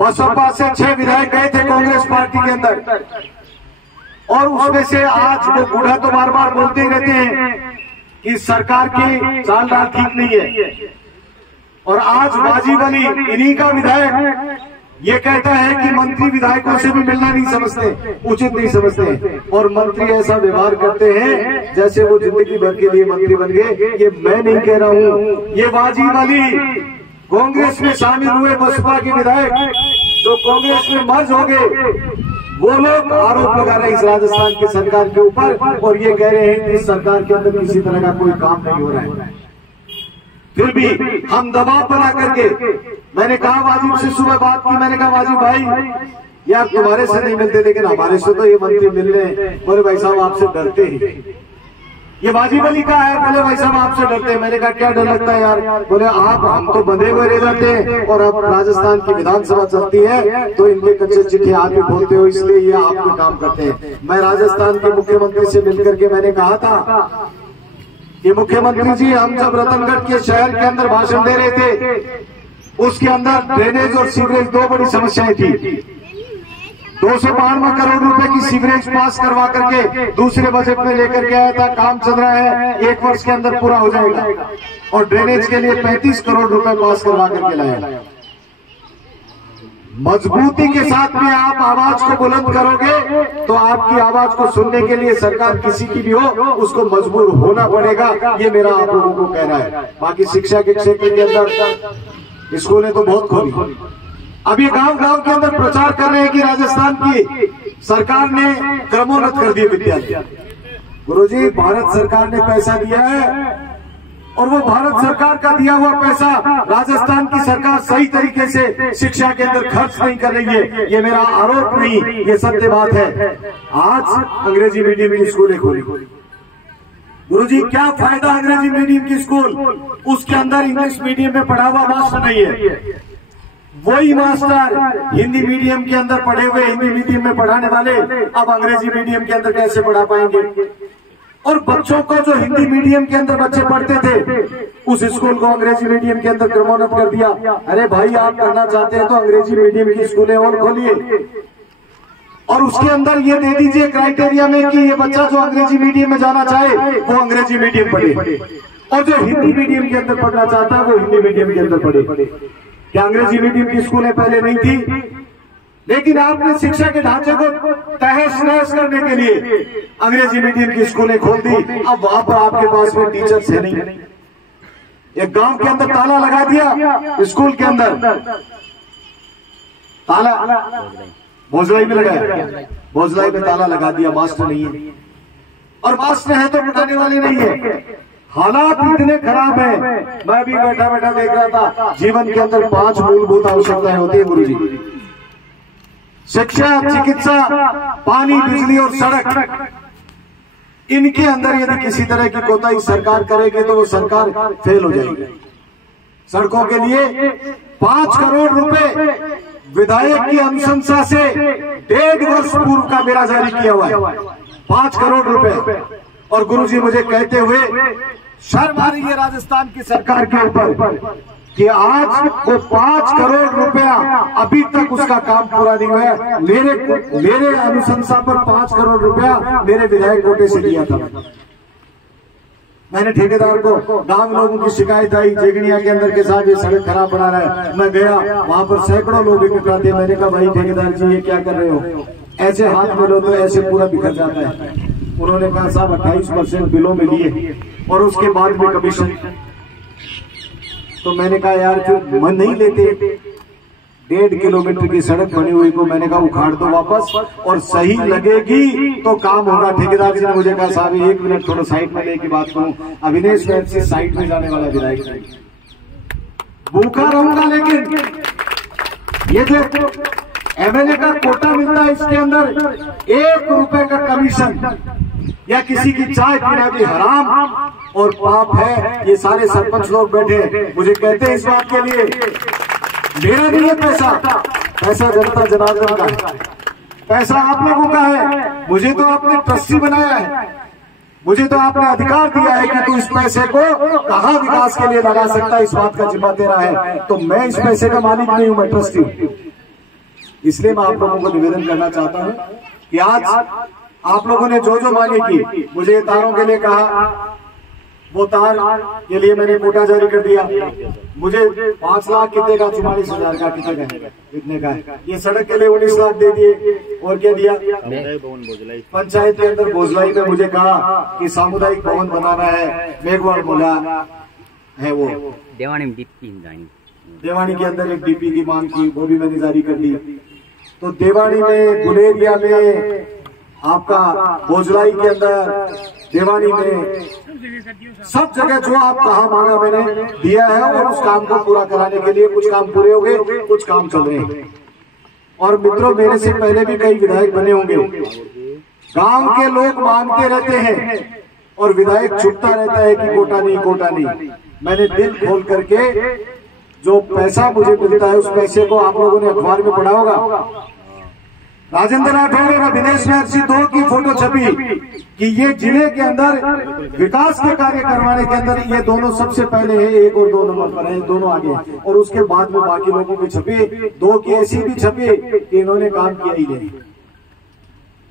बसपा से 6 विधायक गए थे कांग्रेस पार्टी के अंदर, और उसमें से आज वो बूढ़ा तो बार बार बोलते ही रहते हैं कि सरकार की चाल डाल ठीक नहीं है, और आज वाजिब अली इन्हीं का विधायक ये कहता है कि मंत्री विधायकों से भी मिलना नहीं समझते, उचित नहीं समझते, और मंत्री ऐसा व्यवहार करते हैं जैसे वो जिंदगी भर के लिए मंत्री बन गए। ये मैं नहीं कह रहा हूं, ये वाजिब अली कांग्रेस में शामिल हुए बसपा के विधायक जो कांग्रेस में मर्ज हो गए, वो लोग आरोप लगा रहे हैं इस राजस्थान की सरकार के ऊपर, और ये कह रहे हैं कि इस सरकार के अंदर किसी तरह का कोई काम नहीं हो रहा है। फिर भी हम दबाव बना करके, मैंने कहा वाजिब से सुबह बात की, मैंने कहा वाजिब भाई यार तुम्हारे से नहीं मिलते, लेकिन हमारे से तो ये मंत्री मिल रहे हैं, बोले भाई साहब आपसे डरते ही। ये वाजिब अली का है, बोले भाई साहब आपसे डरते हैं। मैंने कहा क्या डर लगता है यार, बोले आप हम तो बंधे हुए रह जाते हैं, और अब राजस्थान की विधानसभा चलती है तो इनके कच्चे चिट्ठी आप ही बोलते हो, इसलिए ये आपके काम करते हैं। मैं राजस्थान के मुख्यमंत्री से मिलकर के मैंने कहा था कि मुख्यमंत्री जी हम जब रतनगढ़ के शहर के अंदर भाषण दे रहे थे, उसके अंदर ड्रेनेज और सीवरेज 2 बड़ी समस्याएं थी। 292 करोड़ रुपए की सीवरेज पास करवा करके दूसरे बजट में लेकर के आया था, काम चल रहा है, 1 वर्ष के अंदर पूरा हो जाएगा, और ड्रेनेज के लिए 35 करोड़ रुपए पास करवा करके लाया। मजबूती के साथ में आप आवाज को बुलंद करोगे तो आपकी आवाज को सुनने के लिए सरकार किसी की भी हो उसको मजबूर होना पड़ेगा, ये मेरा आप लोगों को कहना है। बाकी शिक्षा के क्षेत्र के अंदर स्कूलें तो बहुत खोली, अब ये गांव-गांव के अंदर प्रचार कर रहे हैं कि राजस्थान की सरकार ने क्रमोन्नत कर दिए विद्यालय। गुरुजी भारत सरकार ने पैसा दिया है, और वो भारत सरकार का दिया हुआ पैसा राजस्थान की सरकार सही तरीके से शिक्षा के अंदर खर्च नहीं कर रही है। ये मेरा आरोप नहीं, ये सत्य बात है। आज अंग्रेजी मीडियम की स्कूलें खोली, गुरुजी क्या फायदा अंग्रेजी मीडियम की स्कूल, उसके अंदर इंग्लिश मीडियम में पढ़ा हुआ मास्टर नहीं है, वही मास्टर हिंदी मीडियम के अंदर पढ़े हुए, हिंदी मीडियम में पढ़ाने वाले अब अंग्रेजी मीडियम के अंदर कैसे पढ़ा पाएंगे। और बच्चों को जो हिंदी मीडियम के अंदर बच्चे पढ़ते थे उस स्कूल को अंग्रेजी मीडियम के अंदर क्रमोन्नत कर दिया। अरे भाई आप करना चाहते हैं तो अंग्रेजी मीडियम की स्कूलें और खोलिए, और उसके अंदर ये दे दीजिए क्राइटेरिया में कि ये बच्चा जो अंग्रेजी मीडियम में जाना चाहे वो अंग्रेजी मीडियम पढ़े, और जो हिंदी मीडियम के अंदर पढ़ना चाहता है वो हिंदी मीडियम के अंदर पढ़े। क्या अंग्रेजी मीडियम की स्कूलें पहले नहीं थी? लेकिन आपने शिक्षा के ढांचे को तहस नहस करने के लिए अंग्रेजी मीडियम की स्कूलें खोल दी। अब वहां पर आपके पास में टीचर्स है नहीं, एक गांव के अंदर ताला लगा दिया, स्कूल के अंदर ताला, भोजलाई में लगाया, भोजलाई में ताला लगा दिया, मास्टर नहीं है, और मास्टर है तो पढ़ाने वाले नहीं है। हालात इतने खराब है, मैं भी बैठा बैठा देख रहा था। जीवन के अंदर 5 मूलभूत आवश्यकताएं होती है गुरुजी, शिक्षा, चिकित्सा, पानी, बिजली और सड़क। इनके अंदर यदि किसी तरह की कोताही सरकार करेगी तो वो सरकार फेल हो जाएगी। सड़कों के लिए 5 करोड़ रुपए विधायक की अनुशंसा से 1.5 वर्ष पूर्व का मेरा जारी किया हुआ है, 5 करोड़ रुपए। और गुरुजी मुझे कहते हुए शर्म आ रही है राजस्थान की सरकार के ऊपर कि आज वो 5 करोड़ रुपया अभी तक उसका काम पूरा नहीं हुआ है। मेरे अनुशंसा पर 5 करोड़ रुपया मेरे विधायक कोटे से दिया था। मैंने ठेकेदार को, गांव लोगों की शिकायत आई जेगनिया के अंदर के साथ ये सड़क खराब बना रहा है। मैं गया, वहां पर सैकड़ों लोग इकट्ठा थे। मैंने कहा भाई ठेकेदार जी ये क्या कर रहे हो, ऐसे हाथ में लो तो ऐसे पूरा बिखर जाता है। उन्होंने कहा साहब 28% बिलों में लिए और उसके बाद में कमीशन। तो मैंने कहा यार फिर मन नहीं लेते, 1.5 किलोमीटर की सड़क बनी हुई को मैंने कहा उखाड़ दो वापस और सही लगेगी तो काम होगा। ठेकेदार जी ने मुझे कहा साहब 1 मिनट थोड़ा साइड में लेके बात करूं। अविनेश महर्षि से साइड में जाने वाला विधायक नहीं, भूखा रहूंगा लेकिन ये जो एमएलए का कोटा मिलता है इसके अंदर 1 रुपए का कमीशन या किसी की चाय पीना भी हराम और पाप है। ये सारे सरपंच लोग बैठे मुझे कहते हैं इस बात के लिए मेरा नहीं है पैसा, पैसा जनता जनार्दन का है, पैसा आप लोगों का है। मुझे तो आपने ट्रस्टी बनाया है, मुझे तो आपने अधिकार दिया है कि तू इस पैसे को कहां विकास के लिए लगा सकता है, इस बात का जिम्मा तेरा है। तो मैं इस पैसे का मालिक नहीं हूं, मैं ट्रस्टी हूं। इसलिए मैं आप लोगों को निवेदन करना चाहता हूं कि आज आप लोगों ने जो जो मांगे की, मुझे तारों के लिए कहा, वो तार के लिए मैंने कोटा जारी कर दिया। मुझे 5 लाख कितने का, 44,000 का कितने का ये सड़क के लिए 19 लाख दे दिए। और क्या दिया, पंचायत के अंदर भोजलाई में मुझे कहा कि सामुदायिक भवन बनाना है, मेघवाड़ बोला है, वो देवानी के अंदर एक डीपी की मांग की, वो भी मैंने जारी कर दी। तो देवानी में, गुलेरिया में, आपका भोजलाई के अंदर, देवानी में, सब जगह जो आप कहा मांगा मैंने दिया है। और उस काम को पूरा कराने के लिए कुछ काम पूरे हो गए, कुछ काम चल रहे हैं। और मित्रों मेरे से पहले भी कई विधायक बने होंगे, गांव के लोग मांगते रहते हैं और विधायक चुपता रहता है कि कोटा नहीं, कोटा नहीं। मैंने दिल खोल करके जो पैसा मुझे मिलता है उस पैसे को आप लोगों ने अखबार में पढ़ा होगा, राजेंद्र राठौड़ और अविनेश महर्षि 2 की फोटो छपी कि ये जिले के अंदर विकास के कार्य करवाने के अंदर ये दोनों सबसे पहले है, 1 और 2 नंबर पर है, दोनों आगे हैं। और उसके बाद में बाकी लोगों की छपी, 2 की ऐसी भी छपी कि इन्होंने काम किया ही नहीं।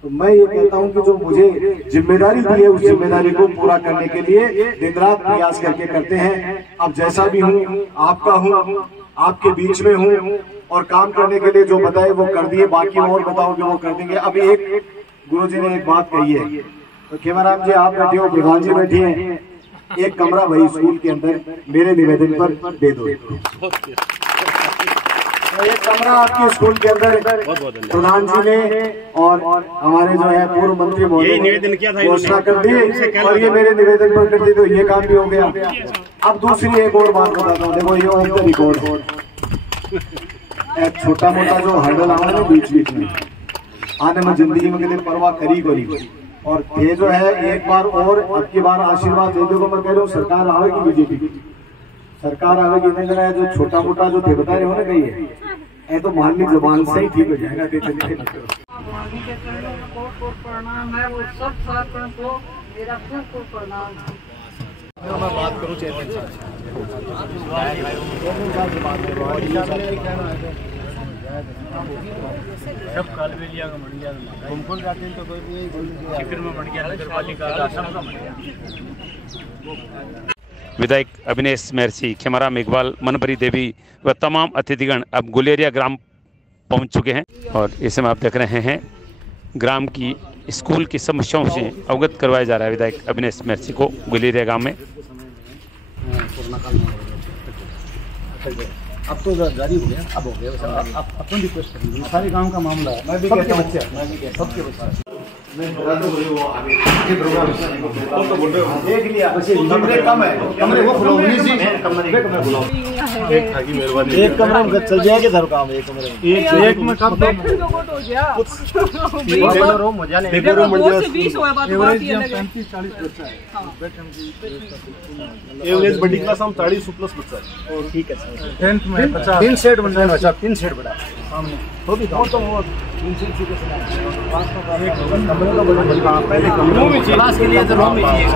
तो मैं ये कहता हूं कि जो मुझे जिम्मेदारी दी है उस जिम्मेदारी को पूरा करने के लिए दिन रात प्रयास करके करते हैं। अब जैसा भी हूं, आपका हूं, आपके बीच में हूं और काम करने के लिए जो बताए वो कर दिए, बाकी और बताओगे वो कर देंगे। अभी एक गुरुजी ने एक बात कही है, तो खेमाराम जी आप बैठे हो, प्रधान जी बैठे हैं, एक कमरा वही स्कूल के अंदर मेरे निवेदन पर दे दो। तो एक कमरा आपके स्कूल के अंदर प्रधान जी ने और हमारे जो है पूर्व मंत्री महोदय घोषणा कर दी और ये मेरे निवेदन पर कर दी, तो ये काम भी हो गया। अब दूसरी एक और बात बताता हूँ, देखो ये ऑफ द रिकॉर्ड एक छोटा मोटा जो हर्डल आना है बीच बीच में आने में जिंदगी में कभी परवाह करी करी। और ये जो है एक बार और अब की बार आशीर्वाद दे दो, मैं कह रहा हूँ सरकार आवेगी, बीजेपी की सरकार आवेगी। नहीं है जो छोटा मोटा जो थे बता रहे हो ना कही है तो माननी जबान से ही ठीक हो जाएगा। प्रणाम है वो सब छात्रों को मेरा खूब प्रणाम है। मैं बात करूँ चेयरमैन सब कालबेलिया का बन गया, घूमकुल जाते हैं तो कोई भी फिक्र में बन गया, नगर पालिका सबका बन गया। विधायक अविनेश महर्षि, खेमाराम इकबाल, मनभरी देवी व तमाम अतिथिगण अब गुलेरिया ग्राम पहुंच चुके हैं और इस समय आप देख रहे हैं ग्राम की स्कूल की समस्याओं से अवगत करवाया जा रहा है विधायक अविनेश महर्षि को गुलेरिया गांव में। अब तो जारी हो गया, अब हो गया, अब अपन रिक्वेस्ट करेंगे, सारे गांव का मामला है। मैं भी कहता हूं सबके बच्चे देख लिया, कमरे कम है, कमरे वो बुलाओ, एक कमरे में चल जाएगा सर काम, एक कमरे में एक में कब रूम हो जाने, एवरेज 35-40 बच्चा है, एवरेज बड़ी क्लास हम 40+ बच्चा है। और ठीक है सर 10th में 3 सेट बन रहा है बच्चा, 3 सेट बड़ा सामने तो भी तो वो 3 सेट चुके से पहले क्लास के लिए तो रूम में चाहिए,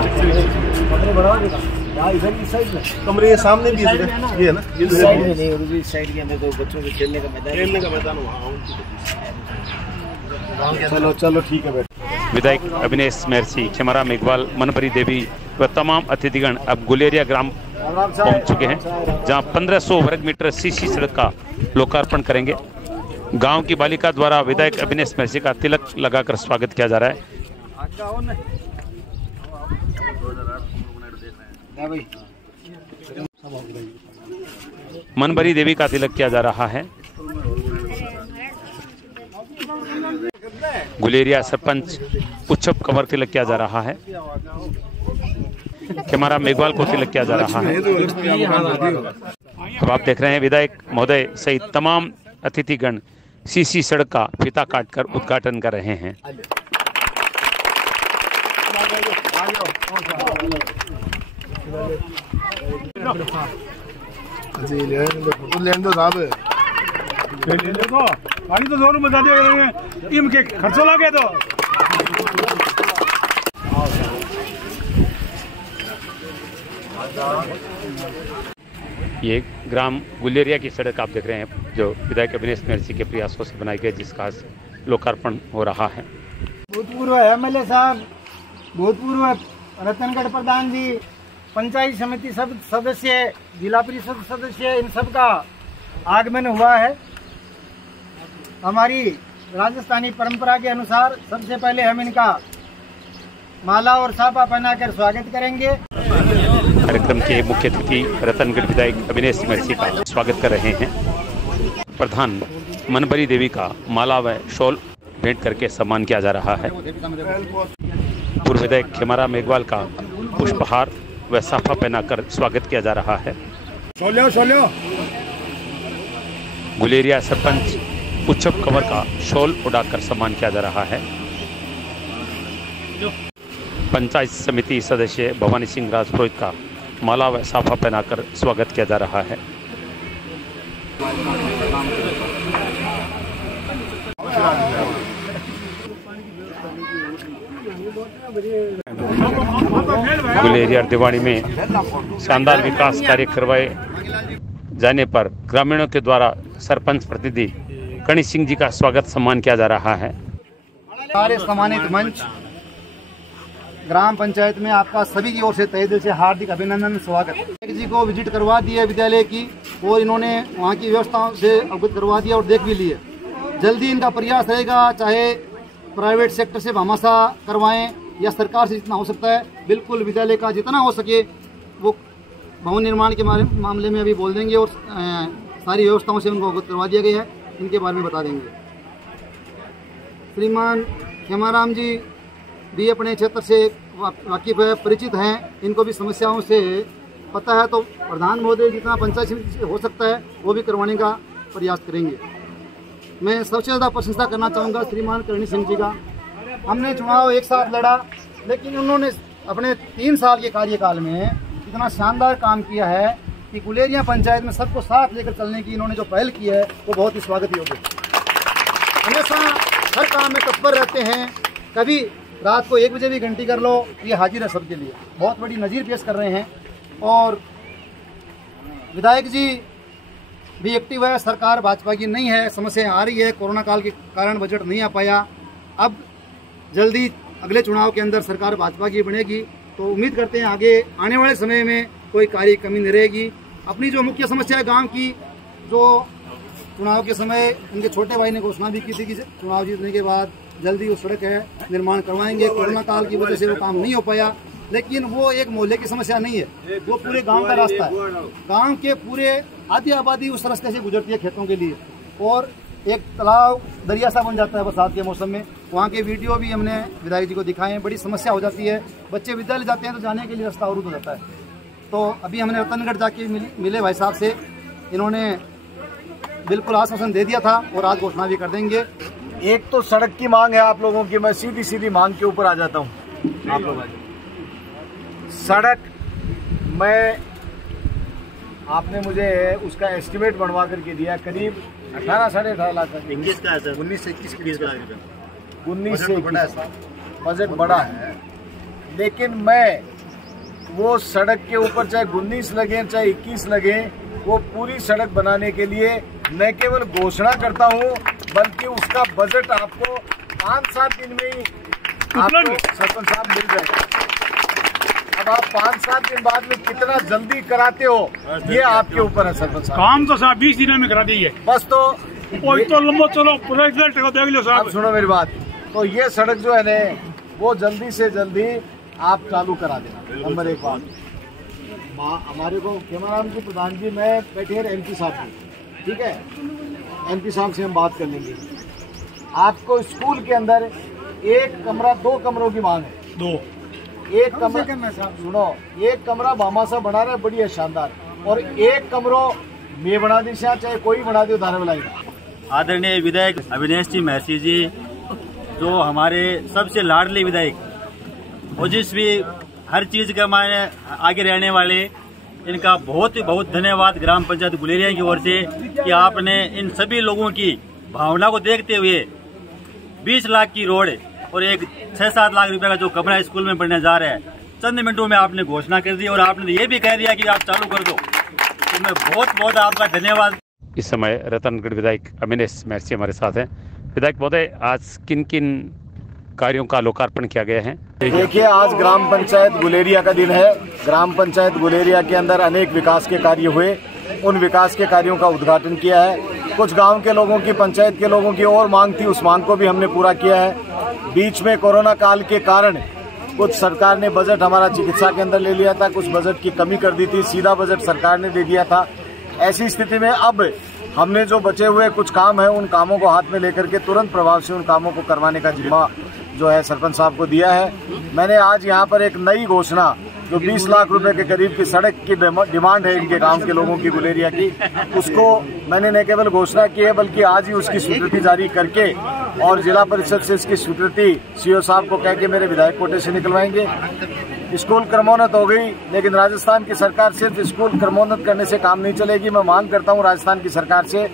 कमरे बढ़ा देगा। कमरे के सामने भी ये है ना, ये साइड में नहीं, इस साइड के अंदर तो बच्चों के खेलने का मैदान चलो चलो ठीक है। विधायक अविनेश महर्षि, खेमाराम मेघवाल, मनभरी देवी व तमाम अतिथिगण अब गुलेरिया ग्राम पहुंच चुके हैं, जहां 1500 वर्ग मीटर सीसी सड़क का लोकार्पण करेंगे। गांव की बालिका द्वारा विधायक अविनेश महर्षि का तिलक लगाकर स्वागत किया जा रहा है। मनभरी देवी का तिलक किया जा रहा है। गुलेरिया सरपंच उच्छप कंवर तिलक किया जा रहा है। खेमाराम मेघवाल को तिलक किया जा रहा है। अब आप देख रहे हैं विधायक महोदय सहित तमाम अतिथिगण सीसी सड़क का फीता काटकर उद्घाटन कर रहे हैं। पानी तो जोर बता दिया इनके खर्चो लगे तो ये ग्राम गुलेरिया की सड़क आप देख रहे हैं, जो विधायक अविनेश महर्षि के प्रयासों से बनाई गई, जिसका लोकार्पण हो रहा है। भूतपूर्व एमएलए साहब, भूतपूर्व रतनगढ़ प्रधान जी, पंचायत समिति सब सदस्य, जिला परिषद सदस्य, इन सब का आगमन हुआ है। हमारी राजस्थानी परंपरा के अनुसार सबसे पहले हम इनका माला और साफा पहनाकर स्वागत करेंगे। कार्यक्रम के मुख्य अतिथि रतनगढ़ विधायक अविनेश महर्षि का स्वागत कर रहे हैं। प्रधान मनभरी देवी का माला व शॉल भेंट करके सम्मान किया जा रहा है। पूर्व विधायक खेमाराम मेघवाल का पुष्पहार व साफा पहनाकर स्वागत किया जा रहा है। गुलेरिया सरपंच उच्छप कंवर का शॉल उड़ाकर सम्मान किया जा रहा है। पंचायत समिति सदस्य भवानी सिंह राजपुरोहित का माला व साफा पहनाकर स्वागत किया जा रहा है। गुलेरिया दिवाणी में शानदार विकास कार्य करवाए जाने पर ग्रामीणों के द्वारा सरपंच प्रतिनिधि कणी सिंह जी का स्वागत सम्मान किया जा रहा है। सारे सम्मानित मंच ग्राम पंचायत में आपका सभी की ओर से तहे दिल से हार्दिक अभिनंदन, स्वागत। जी को विजिट करवा दी है विद्यालय की, और इन्होंने वहाँ की व्यवस्थाओं से अवगत करवा दिया और देख भी लिए। जल्दी इनका प्रयास रहेगा, चाहे प्राइवेट सेक्टर से भामाशाह करवाएं या सरकार से जितना हो सकता है, बिल्कुल विद्यालय का जितना हो सके वो भवन निर्माण के मामले में अभी बोल देंगे, और सारी व्यवस्थाओं से उनको अवगत करवा दिया गया है, इनके बारे में बता देंगे। श्रीमान खेमाराम जी भी अपने क्षेत्र से वाकिफ है, परिचित हैं, इनको भी समस्याओं से पता है, तो प्रधान महोदय जितना पंचायत समिति से हो सकता है वो भी करवाने का प्रयास करेंगे। मैं सबसे ज़्यादा प्रशंसा करना चाहूँगा श्रीमान कणी सिंह जी का। हमने चुनाव एक साथ लड़ा, लेकिन उन्होंने अपने 3 साल के कार्यकाल में इतना शानदार काम किया है कि गुलेरिया पंचायत में सबको साथ लेकर चलने की इन्होंने जो पहल की है वो बहुत ही स्वागत योग्य है। हमेशा हर काम में तत्पर रहते हैं, कभी रात को 1 बजे भी घंटी कर लो, ये हाजिर है सबके लिए, बहुत बड़ी नज़ीर पेश कर रहे हैं। और विधायक जी भी एक्टिव है, सरकार भाजपा की नहीं है, समस्या आ रही है, कोरोना काल के कारण बजट नहीं आ पाया। अब जल्दी अगले चुनाव के अंदर सरकार भाजपा की बनेगी, तो उम्मीद करते हैं आगे आने वाले समय में कोई कार्य कमी नहीं रहेगी। अपनी जो मुख्य समस्या है गाँव की, जो चुनाव के समय उनके छोटे भाई ने घोषणा भी की थी कि चुनाव जीतने के बाद जल्दी वो सड़क है निर्माण करवाएंगे, कोरोना काल की वजह से वो काम नहीं हो पाया, लेकिन वो एक मोहल्ले की समस्या नहीं है, वो पूरे गांव का रास्ता है। गांव के पूरे आधी आबादी उस रास्ते से गुजरती है खेतों के लिए, और एक तालाब दरिया सा बन जाता है बरसात के मौसम में। वहाँ के वीडियो भी हमने विधायक जी को दिखाए हैं, बड़ी समस्या हो जाती है, बच्चे विद्यालय जाते हैं तो जाने के लिए रास्ता अवरुद्ध हो जाता है। तो अभी हमने रतनगढ़ जाके मिले भाई साहब से, इन्होंने बिल्कुल आश्वासन दे दिया था और आज घोषणा भी कर देंगे। एक तो सड़क की मांग है आप लोगों की, मैं सीधी सीधी मांग के ऊपर आ जाता हूँ। आप लोगों सड़क में आपने मुझे उसका एस्टिमेट बनवा करके दिया, करीब 18 साढ़े 18 लाख का, 21 का है सर, 19 से 21 20 लाख रुपये, 19 से बजट बड़ा है। लेकिन मैं वो सड़क के ऊपर चाहे 19 लगे चाहे 21 लगे, वो पूरी सड़क बनाने के लिए न केवल घोषणा करता हूँ बल्कि उसका बजट आपको 5-7 दिन में ही आपको सरपंच साहब मिल जाएगा। अब आप 5-7 दिन बाद में कितना जल्दी कराते हो ये आपके ऊपर है सरपंच साहब। काम तो साहब 20 दिनों में करा दीजिए बस। तो लंबा चलो पूरा रिजल्ट देख लो साहब। सुनो मेरी बात, तो ये सड़क जो है ना वो जल्दी से जल्दी आप चालू करा देना। नंबर 1 बात, हमारे को खेमाराम जी प्रधान जी मैं बैठे हैं MP साहब जी, ठीक है, MP साहब से हम बात कर लेंगे। आपको स्कूल के अंदर 1 कमरा 2 कमरों की मांग है। 2 एक कमरा सुनो, 1 कमरा भामाशाह बना रहे बढ़िया शानदार, और 1 कमरों मैं बना दी चाहे कोई बना दे धारा बनाई। आदरणीय विधायक अविनेश जी महसी जी, जो हमारे सबसे लाडले विधायक और जिस भी हर चीज के मायने आगे रहने वाले, इनका बहुत बहुत धन्यवाद ग्राम पंचायत गुलेरिया की ओर से कि आपने इन सभी लोगों की भावना को देखते हुए 20 लाख की रोड और एक 6-7 लाख रुपए का जो कमरा स्कूल में बनने जा रहा है, चंद मिनटों में आपने घोषणा कर दी और आपने ये भी कह दिया कि आप चालू कर दो। तो मैं बहुत बहुत आपका धन्यवाद। इस समय रतनगढ़ विधायक अविनेश महसी हमारे साथ हैं। विधायक महोदय, आज किन किन कार्यों का लोकार्पण किया गया है? देखिए, आज ग्राम पंचायत गुलेरिया का दिन है। ग्राम पंचायत गुलेरिया के अंदर अनेक विकास के कार्य हुए, उन विकास के कार्यों का उद्घाटन किया है। कुछ गांव के लोगों की, पंचायत के लोगों की और मांग थी, उस मांग को भी हमने पूरा किया है। बीच में कोरोना काल के कारण कुछ सरकार ने बजट हमारा चिकित्सा के अंदर ले लिया था, कुछ बजट की कमी कर दी थी, सीधा बजट सरकार ने दे दिया था। ऐसी स्थिति में अब हमने जो बचे हुए कुछ काम है, उन कामों को हाथ में लेकर के तुरंत प्रभाव से उन कामों को करवाने का जिम्मा जो है सरपंच साहब को दिया है। मैंने आज यहाँ पर एक नई घोषणा, जो 20 लाख रुपए के करीब की सड़क की डिमांड है इनके गांव के लोगों की, गुलेरिया की, उसको मैंने न केवल घोषणा की है बल्कि आज ही उसकी स्वीकृति जारी करके और जिला परिषद से इसकी स्वीकृति CO साहब को कह के मेरे विधायक कोटे से निकलवाएंगे। स्कूल क्रमोन्नत हो गई, लेकिन राजस्थान की सरकार सिर्फ स्कूल क्रमोन्नत करने से काम नहीं चलेगी। मैं मांग करता हूं राजस्थान की सरकार से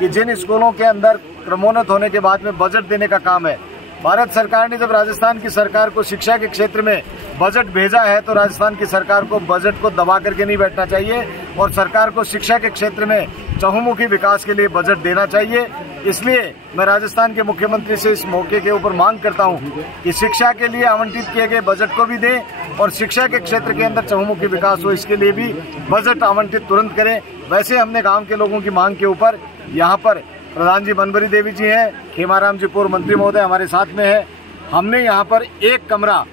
कि जिन स्कूलों के अंदर क्रमोन्नत होने के बाद में बजट देने का काम है, भारत सरकार ने जब राजस्थान की सरकार को शिक्षा के क्षेत्र में बजट भेजा है तो राजस्थान की सरकार को बजट को दबा करके नहीं बैठना चाहिए और सरकार को शिक्षा के क्षेत्र में चहुमुखी विकास के लिए बजट देना चाहिए। इसलिए मैं राजस्थान के मुख्यमंत्री से इस मौके के ऊपर मांग करता हूं कि शिक्षा के लिए आवंटित किए गए बजट को भी दें और शिक्षा के क्षेत्र के अंदर चहुमुखी विकास हो, इसके लिए भी बजट आवंटित तुरंत करें। वैसे हमने गाँव के लोगों की मांग के ऊपर यहाँ पर प्रधान जी मनबरी देवी जी हैं, खेमाराम जी पूर्व मंत्री महोदय हमारे साथ में है, हमने यहाँ पर 1 कमरा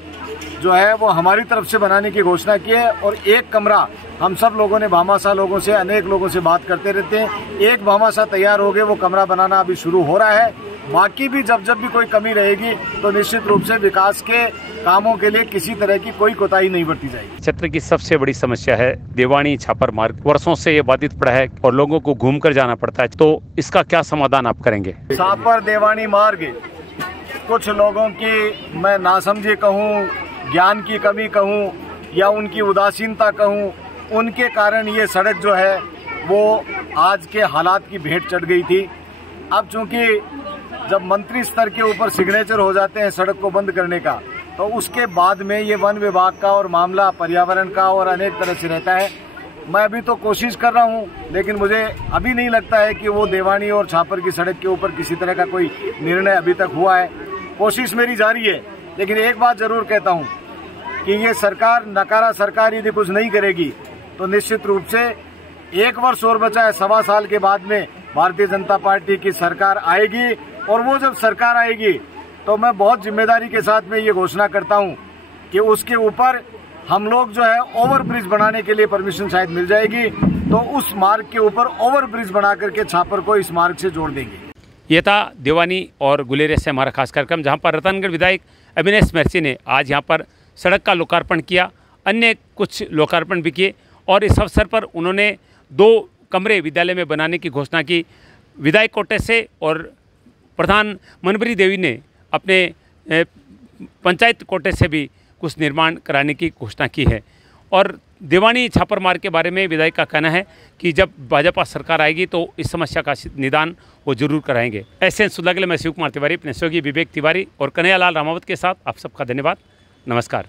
जो है वो हमारी तरफ से बनाने की घोषणा की है और 1 कमरा हम सब लोगों ने भामाशाह लोगों से, अनेक लोगों से बात करते रहते हैं। 1 भामाशाह तैयार हो गए, वो कमरा बनाना अभी शुरू हो रहा है। बाकी भी जब भी कोई कमी रहेगी तो निश्चित रूप से विकास के कामों के लिए किसी तरह की कोई कोताही नहीं बरती जाएगी। क्षेत्र की सबसे बड़ी समस्या है देवानी छापर मार्ग, वर्षों से ये बाधित पड़ा है और लोगों को घूमकर जाना पड़ता है, तो इसका क्या समाधान आप करेंगे? छापर देवानी मार्ग कुछ लोगों की, मैं नासमझी कहूँ, ज्ञान की कमी कहूँ या उनकी उदासीनता कहूँ, उनके कारण ये सड़क जो है वो आज के हालात की भेंट चढ़ गई थी। अब चूंकि जब मंत्री स्तर के ऊपर सिग्नेचर हो जाते हैं सड़क को बंद करने का, तो उसके बाद में ये वन विभाग का और मामला पर्यावरण का और अनेक तरह से रहता है। मैं अभी तो कोशिश कर रहा हूँ, लेकिन मुझे अभी नहीं लगता है कि वो देवानी और छापर की सड़क के ऊपर किसी तरह का कोई निर्णय अभी तक हुआ है। कोशिश मेरी जारी है, लेकिन एक बात जरूर कहता हूँ कि ये सरकार, नकारा सरकार यदि कुछ नहीं करेगी तो निश्चित रूप से 1 वर्ष और बचा है, 1.25 साल के बाद में भारतीय जनता पार्टी की सरकार आएगी और वो जब सरकार आएगी तो मैं बहुत जिम्मेदारी के साथ में ये घोषणा करता हूँ कि उसके ऊपर हम लोग जो है ओवर ब्रिज बनाने के लिए परमिशन शायद मिल जाएगी, तो उस मार्ग के ऊपर ओवर ब्रिज बना करके छापर को इस मार्ग से जोड़ देंगे। ये था देवानी और गुलेरिया से हमारा खास कार्यक्रम, जहाँ पर रतनगढ़ विधायक अविनेश महसी ने आज यहाँ पर सड़क का लोकार्पण किया, अन्य कुछ लोकार्पण भी किए और इस अवसर पर उन्होंने 2 कमरे विद्यालय में बनाने की घोषणा की। विधायक कोटे से और प्रधान मनबरी देवी ने अपने पंचायत कोटे से भी कुछ निर्माण कराने की घोषणा की है। और देवानी छापर मार्ग के बारे में विधायक का कहना है कि जब भाजपा सरकार आएगी तो इस समस्या का निदान वो जरूर कराएंगे। ऐसे सुलह के लिए मैं शिव कुमार तिवारी, अपने सहयोगी विवेक तिवारी और कन्हैयालाल रामावत के साथ आप सबका धन्यवाद। नमस्कार।